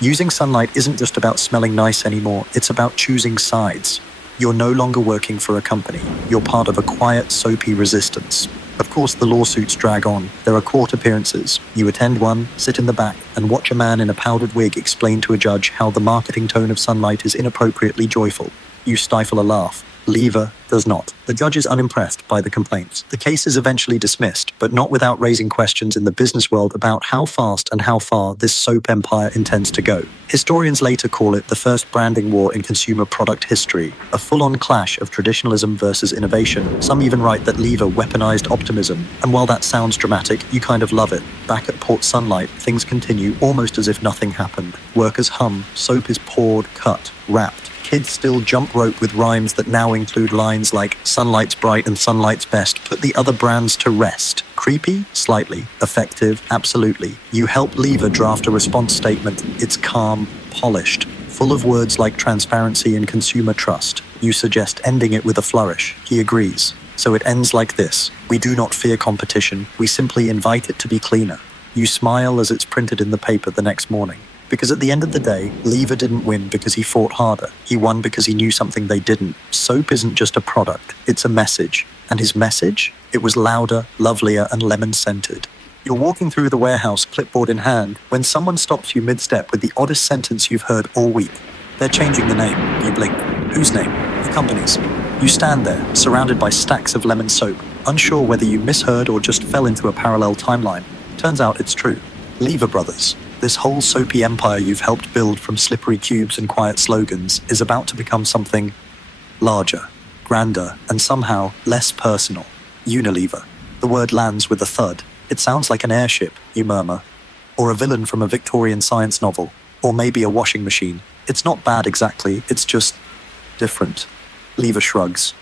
Using sunlight isn't just about smelling nice anymore, it's about choosing sides. You're no longer working for a company. You're part of a quiet, soapy resistance. Of course, the lawsuits drag on. There are court appearances. You attend one, sit in the back, and watch a man in a powdered wig explain to a judge how the marketing tone of sunlight is inappropriately joyful. You stifle a laugh. Lever does not. The judge is unimpressed by the complaints. The case is eventually dismissed, but not without raising questions in the business world about how fast and how far this soap empire intends to go. Historians later call it the first branding war in consumer product history, a full-on clash of traditionalism versus innovation. Some even write that Lever weaponized optimism, and while that sounds dramatic, you kind of love it. Back at Port Sunlight, things continue almost as if nothing happened. Workers hum, soap is poured, cut, wrapped. Kids still jump rope with rhymes that now include lines like "Sunlight's bright and sunlight's best, put the other brands to rest." Creepy? Slightly. Effective? Absolutely. You help Lever draft a response statement. It's calm, polished, full of words like transparency and consumer trust. You suggest ending it with a flourish. He agrees. So it ends like this. We do not fear competition. We simply invite it to be cleaner. You smile as it's printed in the paper the next morning. Because at the end of the day, Lever didn't win because he fought harder. He won because he knew something they didn't. Soap isn't just a product, it's a message. And his message? It was louder, lovelier, and lemon-scented. You're walking through the warehouse, clipboard in hand, when someone stops you mid-step with the oddest sentence you've heard all week. They're changing the name. You blink. Whose name? The company's. You stand there, surrounded by stacks of lemon soap, unsure whether you misheard or just fell into a parallel timeline. Turns out it's true. Lever Brothers. This whole soapy empire you've helped build from slippery cubes and quiet slogans is about to become something larger, grander, and somehow less personal. Unilever. The word lands with a thud. It sounds like an airship, you murmur. Or a villain from a Victorian science novel. Or maybe a washing machine. It's not bad exactly, it's just different. Lever shrugs.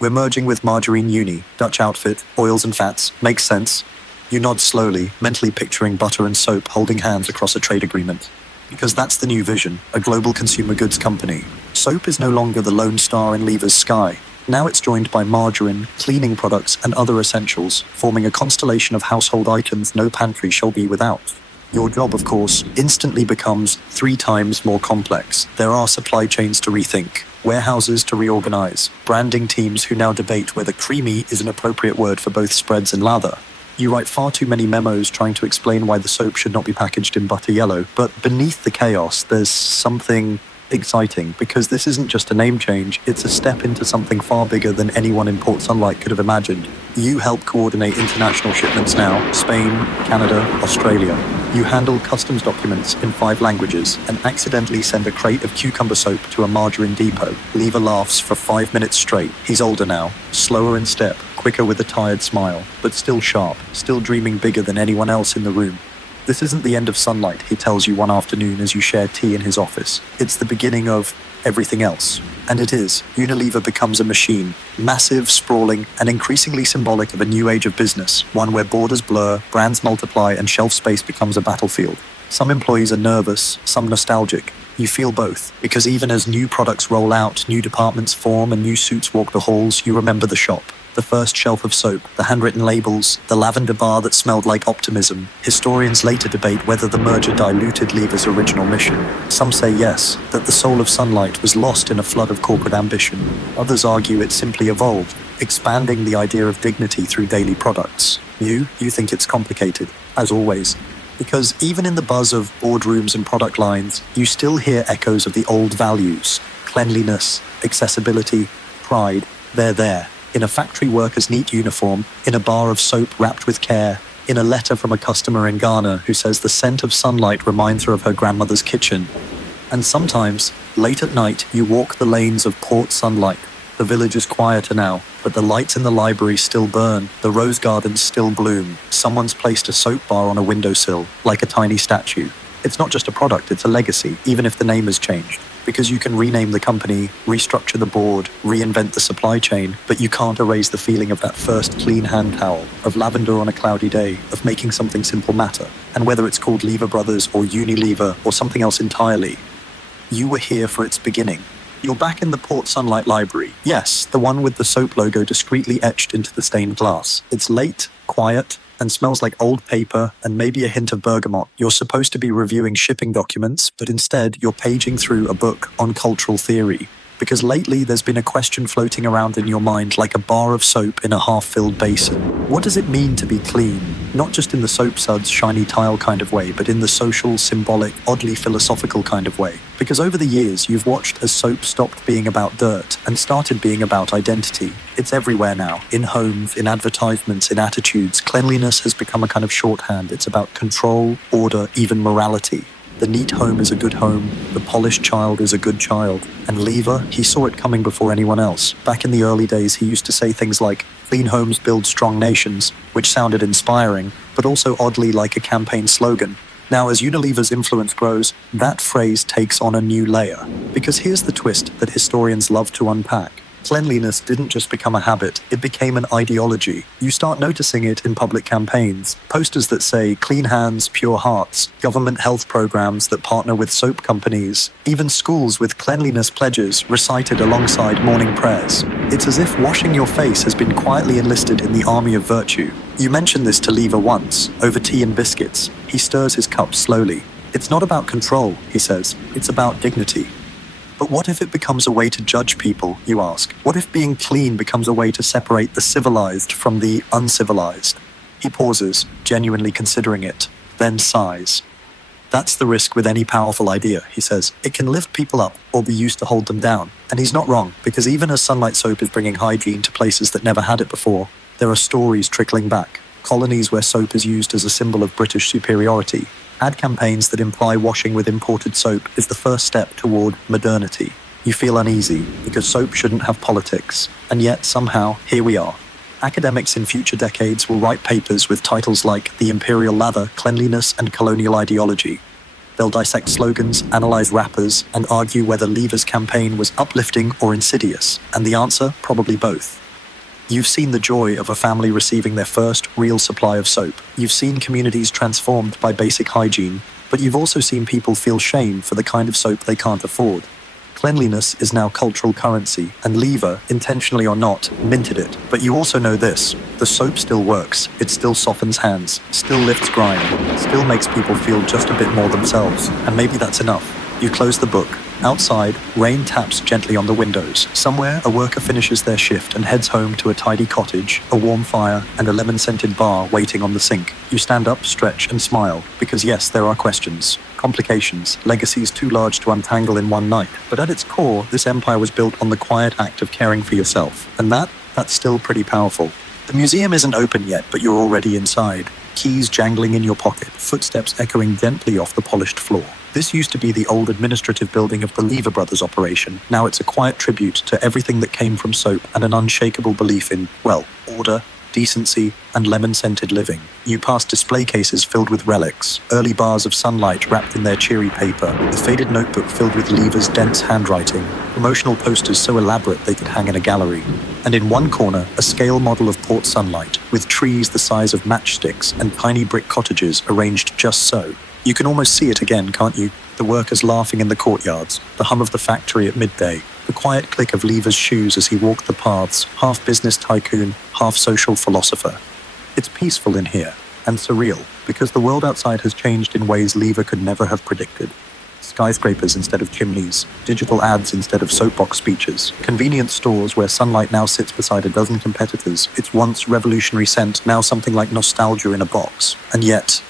We're merging with Margarine Uni, Dutch outfit, oils and fats. Makes sense. You nod slowly, mentally picturing butter and soap holding hands across a trade agreement. Because that's the new vision, a global consumer goods company. Soap is no longer the lone star in Lever's sky. Now it's joined by margarine, cleaning products, and other essentials, forming a constellation of household items no pantry shall be without. Your job, of course, instantly becomes 3 times more complex. There are supply chains to rethink, warehouses to reorganize, branding teams who now debate whether creamy is an appropriate word for both spreads and lather. You write far too many memos trying to explain why the soap should not be packaged in butter yellow, but beneath the chaos, there's something exciting, because this isn't just a name change, it's a step into something far bigger than anyone in Port Sunlight could have imagined. You help coordinate international shipments now, Spain, Canada, Australia. You handle customs documents in 5 languages and accidentally send a crate of cucumber soap to a margarine depot. Lever laughs for 5 minutes straight. He's older now, slower in step, quicker with a tired smile, but still sharp, still dreaming bigger than anyone else in the room. This isn't the end of Sunlight, he tells you one afternoon as you share tea in his office. It's the beginning of everything else. And it is. Unilever becomes a machine, massive, sprawling, and increasingly symbolic of a new age of business, one where borders blur, brands multiply, and shelf space becomes a battlefield. Some employees are nervous, some nostalgic. You feel both, because even as new products roll out, new departments form, and new suits walk the halls, you remember the shop. The first shelf of soap, the handwritten labels, the lavender bar that smelled like optimism. Historians later debate whether the merger diluted Lever's original mission. Some say yes, that the soul of Sunlight was lost in a flood of corporate ambition. Others argue it simply evolved, expanding the idea of dignity through daily products. You think it's complicated, as always. Because even in the buzz of boardrooms and product lines, you still hear echoes of the old values: cleanliness, accessibility, pride. They're there. In a factory worker's neat uniform, in a bar of soap wrapped with care, in a letter from a customer in Ghana who says the scent of sunlight reminds her of her grandmother's kitchen. And sometimes, late at night, you walk the lanes of Port Sunlight. The village is quieter now, but the lights in the library still burn, the rose gardens still bloom. Someone's placed a soap bar on a windowsill, like a tiny statue. It's not just a product, it's a legacy, even if the name has changed. Because you can rename the company, restructure the board, reinvent the supply chain, but you can't erase the feeling of that first clean hand towel, of lavender on a cloudy day, of making something simple matter. And whether it's called Lever Brothers or Unilever or something else entirely, you were here for its beginning. You're back in the Port Sunlight Library. Yes, the one with the soap logo discreetly etched into the stained glass. It's late, quiet, and smells like old paper and maybe a hint of bergamot. You're supposed to be reviewing shipping documents, but instead you're paging through a book on cultural theory. Because lately there's been a question floating around in your mind like a bar of soap in a half-filled basin. What does it mean to be clean? Not just in the soap suds, shiny tile kind of way, but in the social, symbolic, oddly philosophical kind of way. Because over the years, you've watched as soap stopped being about dirt and started being about identity. It's everywhere now. In homes, in advertisements, in attitudes. Cleanliness has become a kind of shorthand. It's about control, order, even morality. The neat home is a good home. The polished child is a good child. And Lever, he saw it coming before anyone else. Back in the early days, he used to say things like, "Clean homes build strong nations," which sounded inspiring, but also oddly like a campaign slogan. Now, as Unilever's influence grows, that phrase takes on a new layer. Because here's the twist that historians love to unpack. Cleanliness didn't just become a habit, it became an ideology. You start noticing it in public campaigns. Posters that say, "Clean hands, pure hearts," government health programs that partner with soap companies, even schools with cleanliness pledges recited alongside morning prayers. It's as if washing your face has been quietly enlisted in the army of virtue. You mentioned this to Lever once, over tea and biscuits. He stirs his cup slowly. "It's not about control," he says. "It's about dignity." But what if it becomes a way to judge people, you ask? What if being clean becomes a way to separate the civilized from the uncivilized? He pauses, genuinely considering it, then sighs. That's the risk with any powerful idea, he says. It can lift people up or be used to hold them down. And he's not wrong, because even as Sunlight Soap is bringing hygiene to places that never had it before, there are stories trickling back. Colonies where soap is used as a symbol of British superiority. Ad campaigns that imply washing with imported soap is the first step toward modernity. You feel uneasy because soap shouldn't have politics. And yet, somehow, here we are. Academics in future decades will write papers with titles like The Imperial Lather, Cleanliness and Colonial Ideology. They'll dissect slogans, analyze rappers, and argue whether Lever's campaign was uplifting or insidious. And the answer, probably both. You've seen the joy of a family receiving their first real supply of soap. You've seen communities transformed by basic hygiene, but you've also seen people feel shame for the kind of soap they can't afford. Cleanliness is now cultural currency, and Lever, intentionally or not, minted it. But you also know this: the soap still works, it still softens hands, still lifts grime, still makes people feel just a bit more themselves. And maybe that's enough. You close the book. Outside, rain taps gently on the windows. Somewhere, a worker finishes their shift and heads home to a tidy cottage, a warm fire, and a lemon-scented bar waiting on the sink. You stand up, stretch, and smile, because yes, there are questions, complications, legacies too large to untangle in one night. But at its core, this empire was built on the quiet act of caring for yourself. And that's still pretty powerful. The museum isn't open yet, but you're already inside. Keys jangling in your pocket, footsteps echoing gently off the polished floor. This used to be the old administrative building of the Lever Brothers operation. Now it's a quiet tribute to everything that came from soap and an unshakable belief in, well, order, decency, and lemon-scented living. You pass display cases filled with relics, early bars of sunlight wrapped in their cheery paper, a faded notebook filled with Lever's dense handwriting, promotional posters so elaborate they could hang in a gallery. And in one corner, a scale model of Port Sunlight, with trees the size of matchsticks and tiny brick cottages arranged just so. You can almost see it again, can't you? The workers laughing in the courtyards, the hum of the factory at midday, the quiet click of Lever's shoes as he walked the paths, half business tycoon, half social philosopher. It's peaceful in here, and surreal, because the world outside has changed in ways Lever could never have predicted. Skyscrapers instead of chimneys, digital ads instead of soapbox speeches, convenience stores where sunlight now sits beside a dozen competitors, its once revolutionary scent now something like nostalgia in a box. And yet,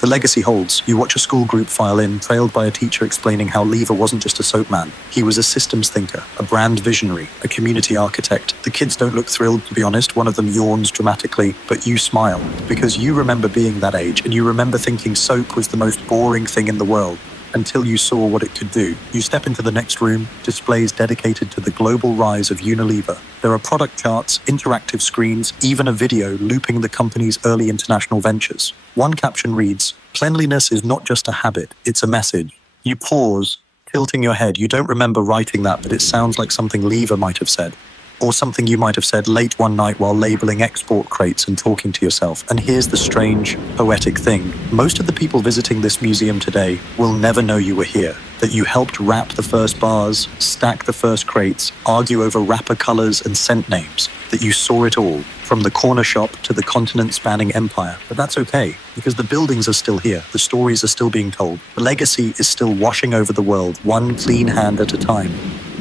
The legacy holds. You watch a school group file in, trailed by a teacher explaining how Lever wasn't just a soap man. He was a systems thinker, a brand visionary, a community architect. The kids don't look thrilled, to be honest. One of them yawns dramatically, but you smile, because you remember being that age, and you remember thinking soap was the most boring thing in the world. Until you saw what it could do. You step into the next room, displays dedicated to the global rise of Unilever. There are product charts, interactive screens, even a video looping the company's early international ventures. One caption reads, "Cleanliness is not just a habit, it's a message." You pause, tilting your head. You don't remember writing that, but it sounds like something Lever might have said. Or something you might have said late one night while labeling export crates and talking to yourself. And here's the strange, poetic thing. Most of the people visiting this museum today will never know you were here, that you helped wrap the first bars, stack the first crates, argue over wrapper colors and scent names, that you saw it all, from the corner shop to the continent-spanning empire. But that's okay, because the buildings are still here, the stories are still being told, the legacy is still washing over the world, one clean hand at a time.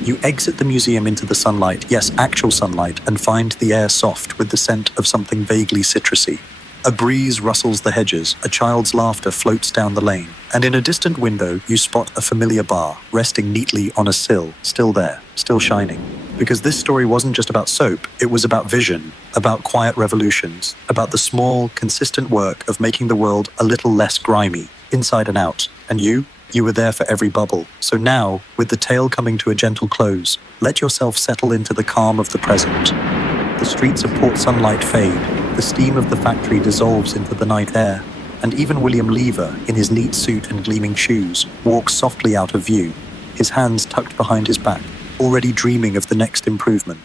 You exit the museum into the sunlight, yes, actual sunlight, and find the air soft with the scent of something vaguely citrusy. A breeze rustles the hedges, a child's laughter floats down the lane, and in a distant window you spot a familiar bar, resting neatly on a sill, still there, still shining. Because this story wasn't just about soap, it was about vision, about quiet revolutions, about the small, consistent work of making the world a little less grimy, inside and out. And you were there for every bubble. So now, with the tale coming to a gentle close, let yourself settle into the calm of the present. The streets of Port Sunlight fade, the steam of the factory dissolves into the night air, and even William Lever, in his neat suit and gleaming shoes, walks softly out of view, his hands tucked behind his back, already dreaming of the next improvement.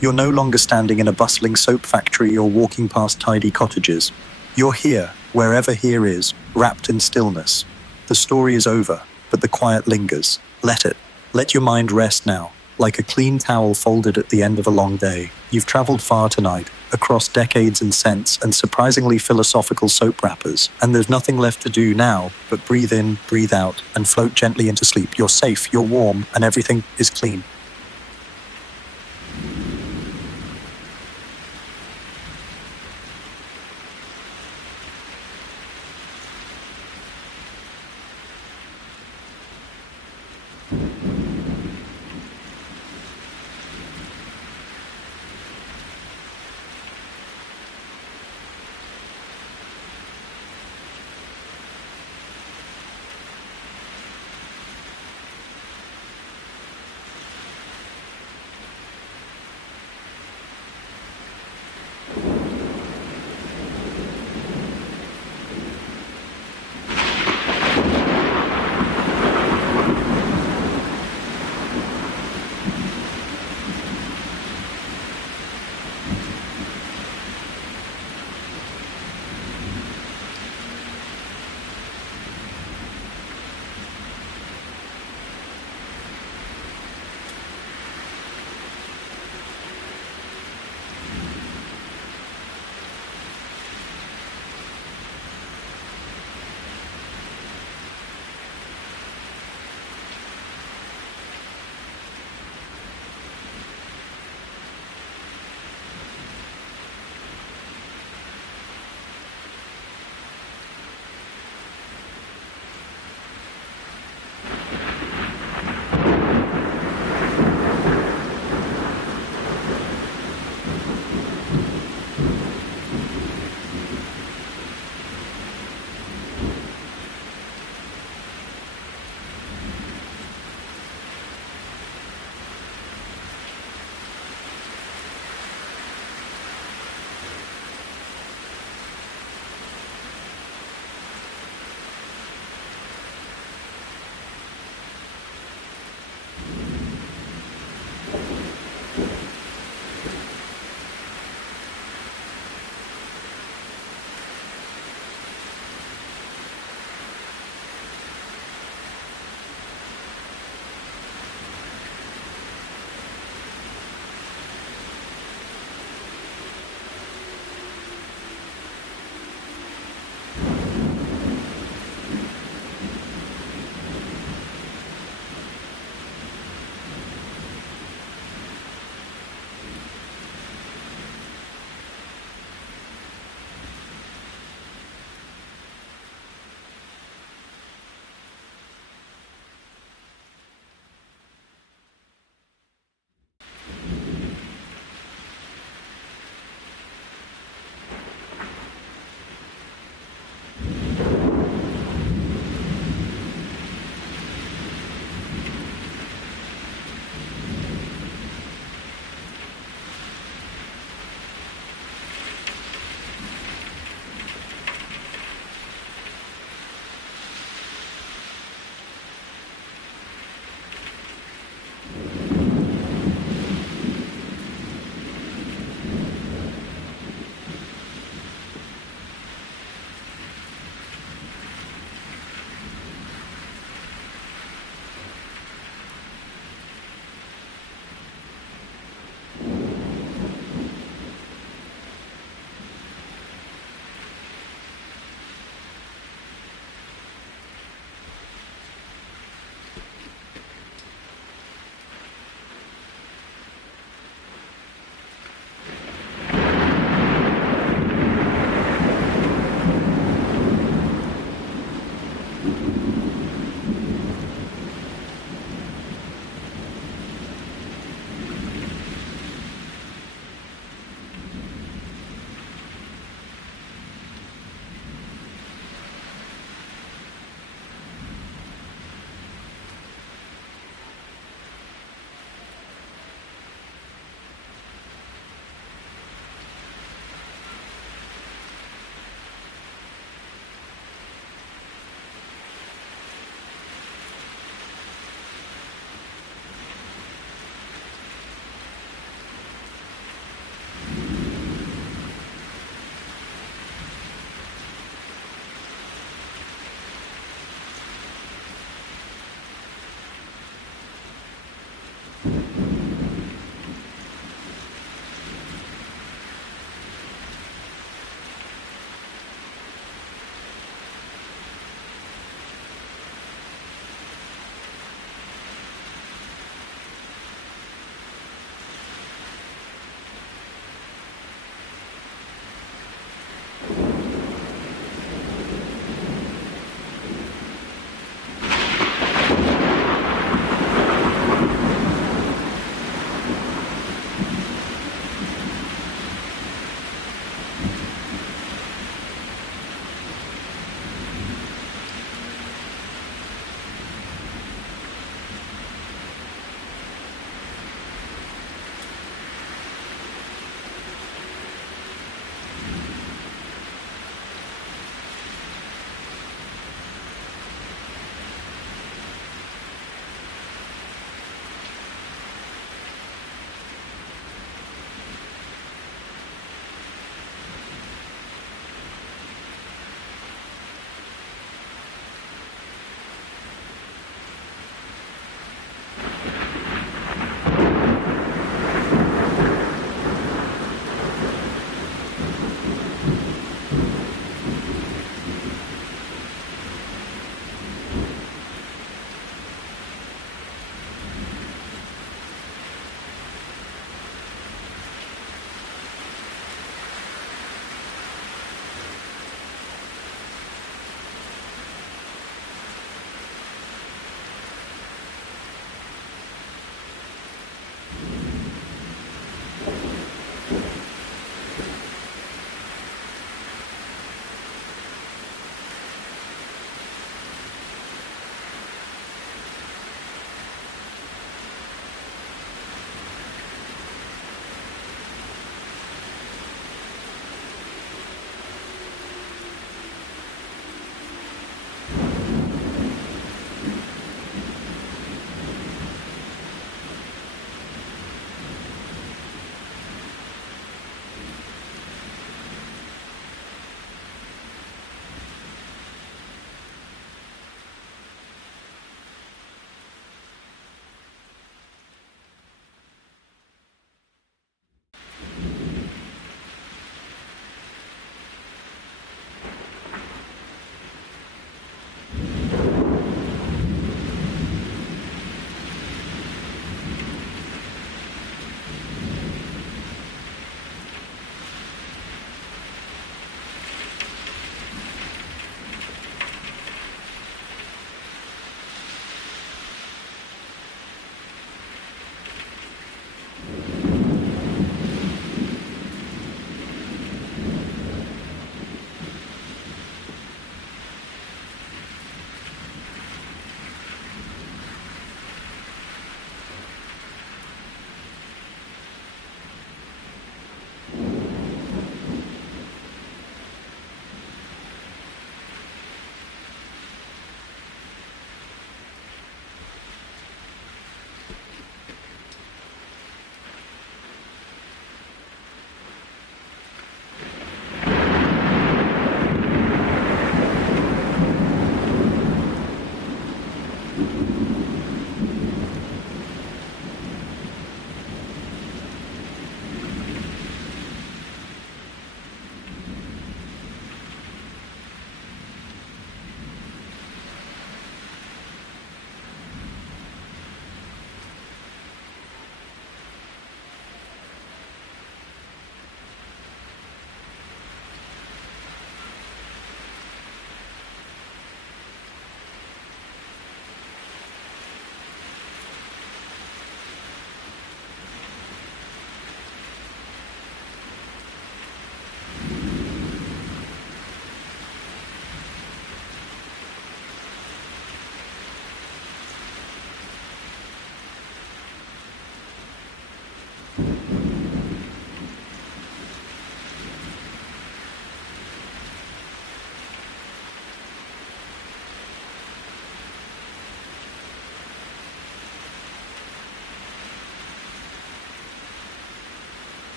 You're no longer standing in a bustling soap factory or walking past tidy cottages. You're here, wherever here is, wrapped in stillness. The story is over, but the quiet lingers. Let it. Let your mind rest now, like a clean towel folded at the end of a long day. You've traveled far tonight, across decades and scents and surprisingly philosophical soap wrappers, and there's nothing left to do now but breathe in, breathe out, and float gently into sleep. You're safe, you're warm, and everything is clean.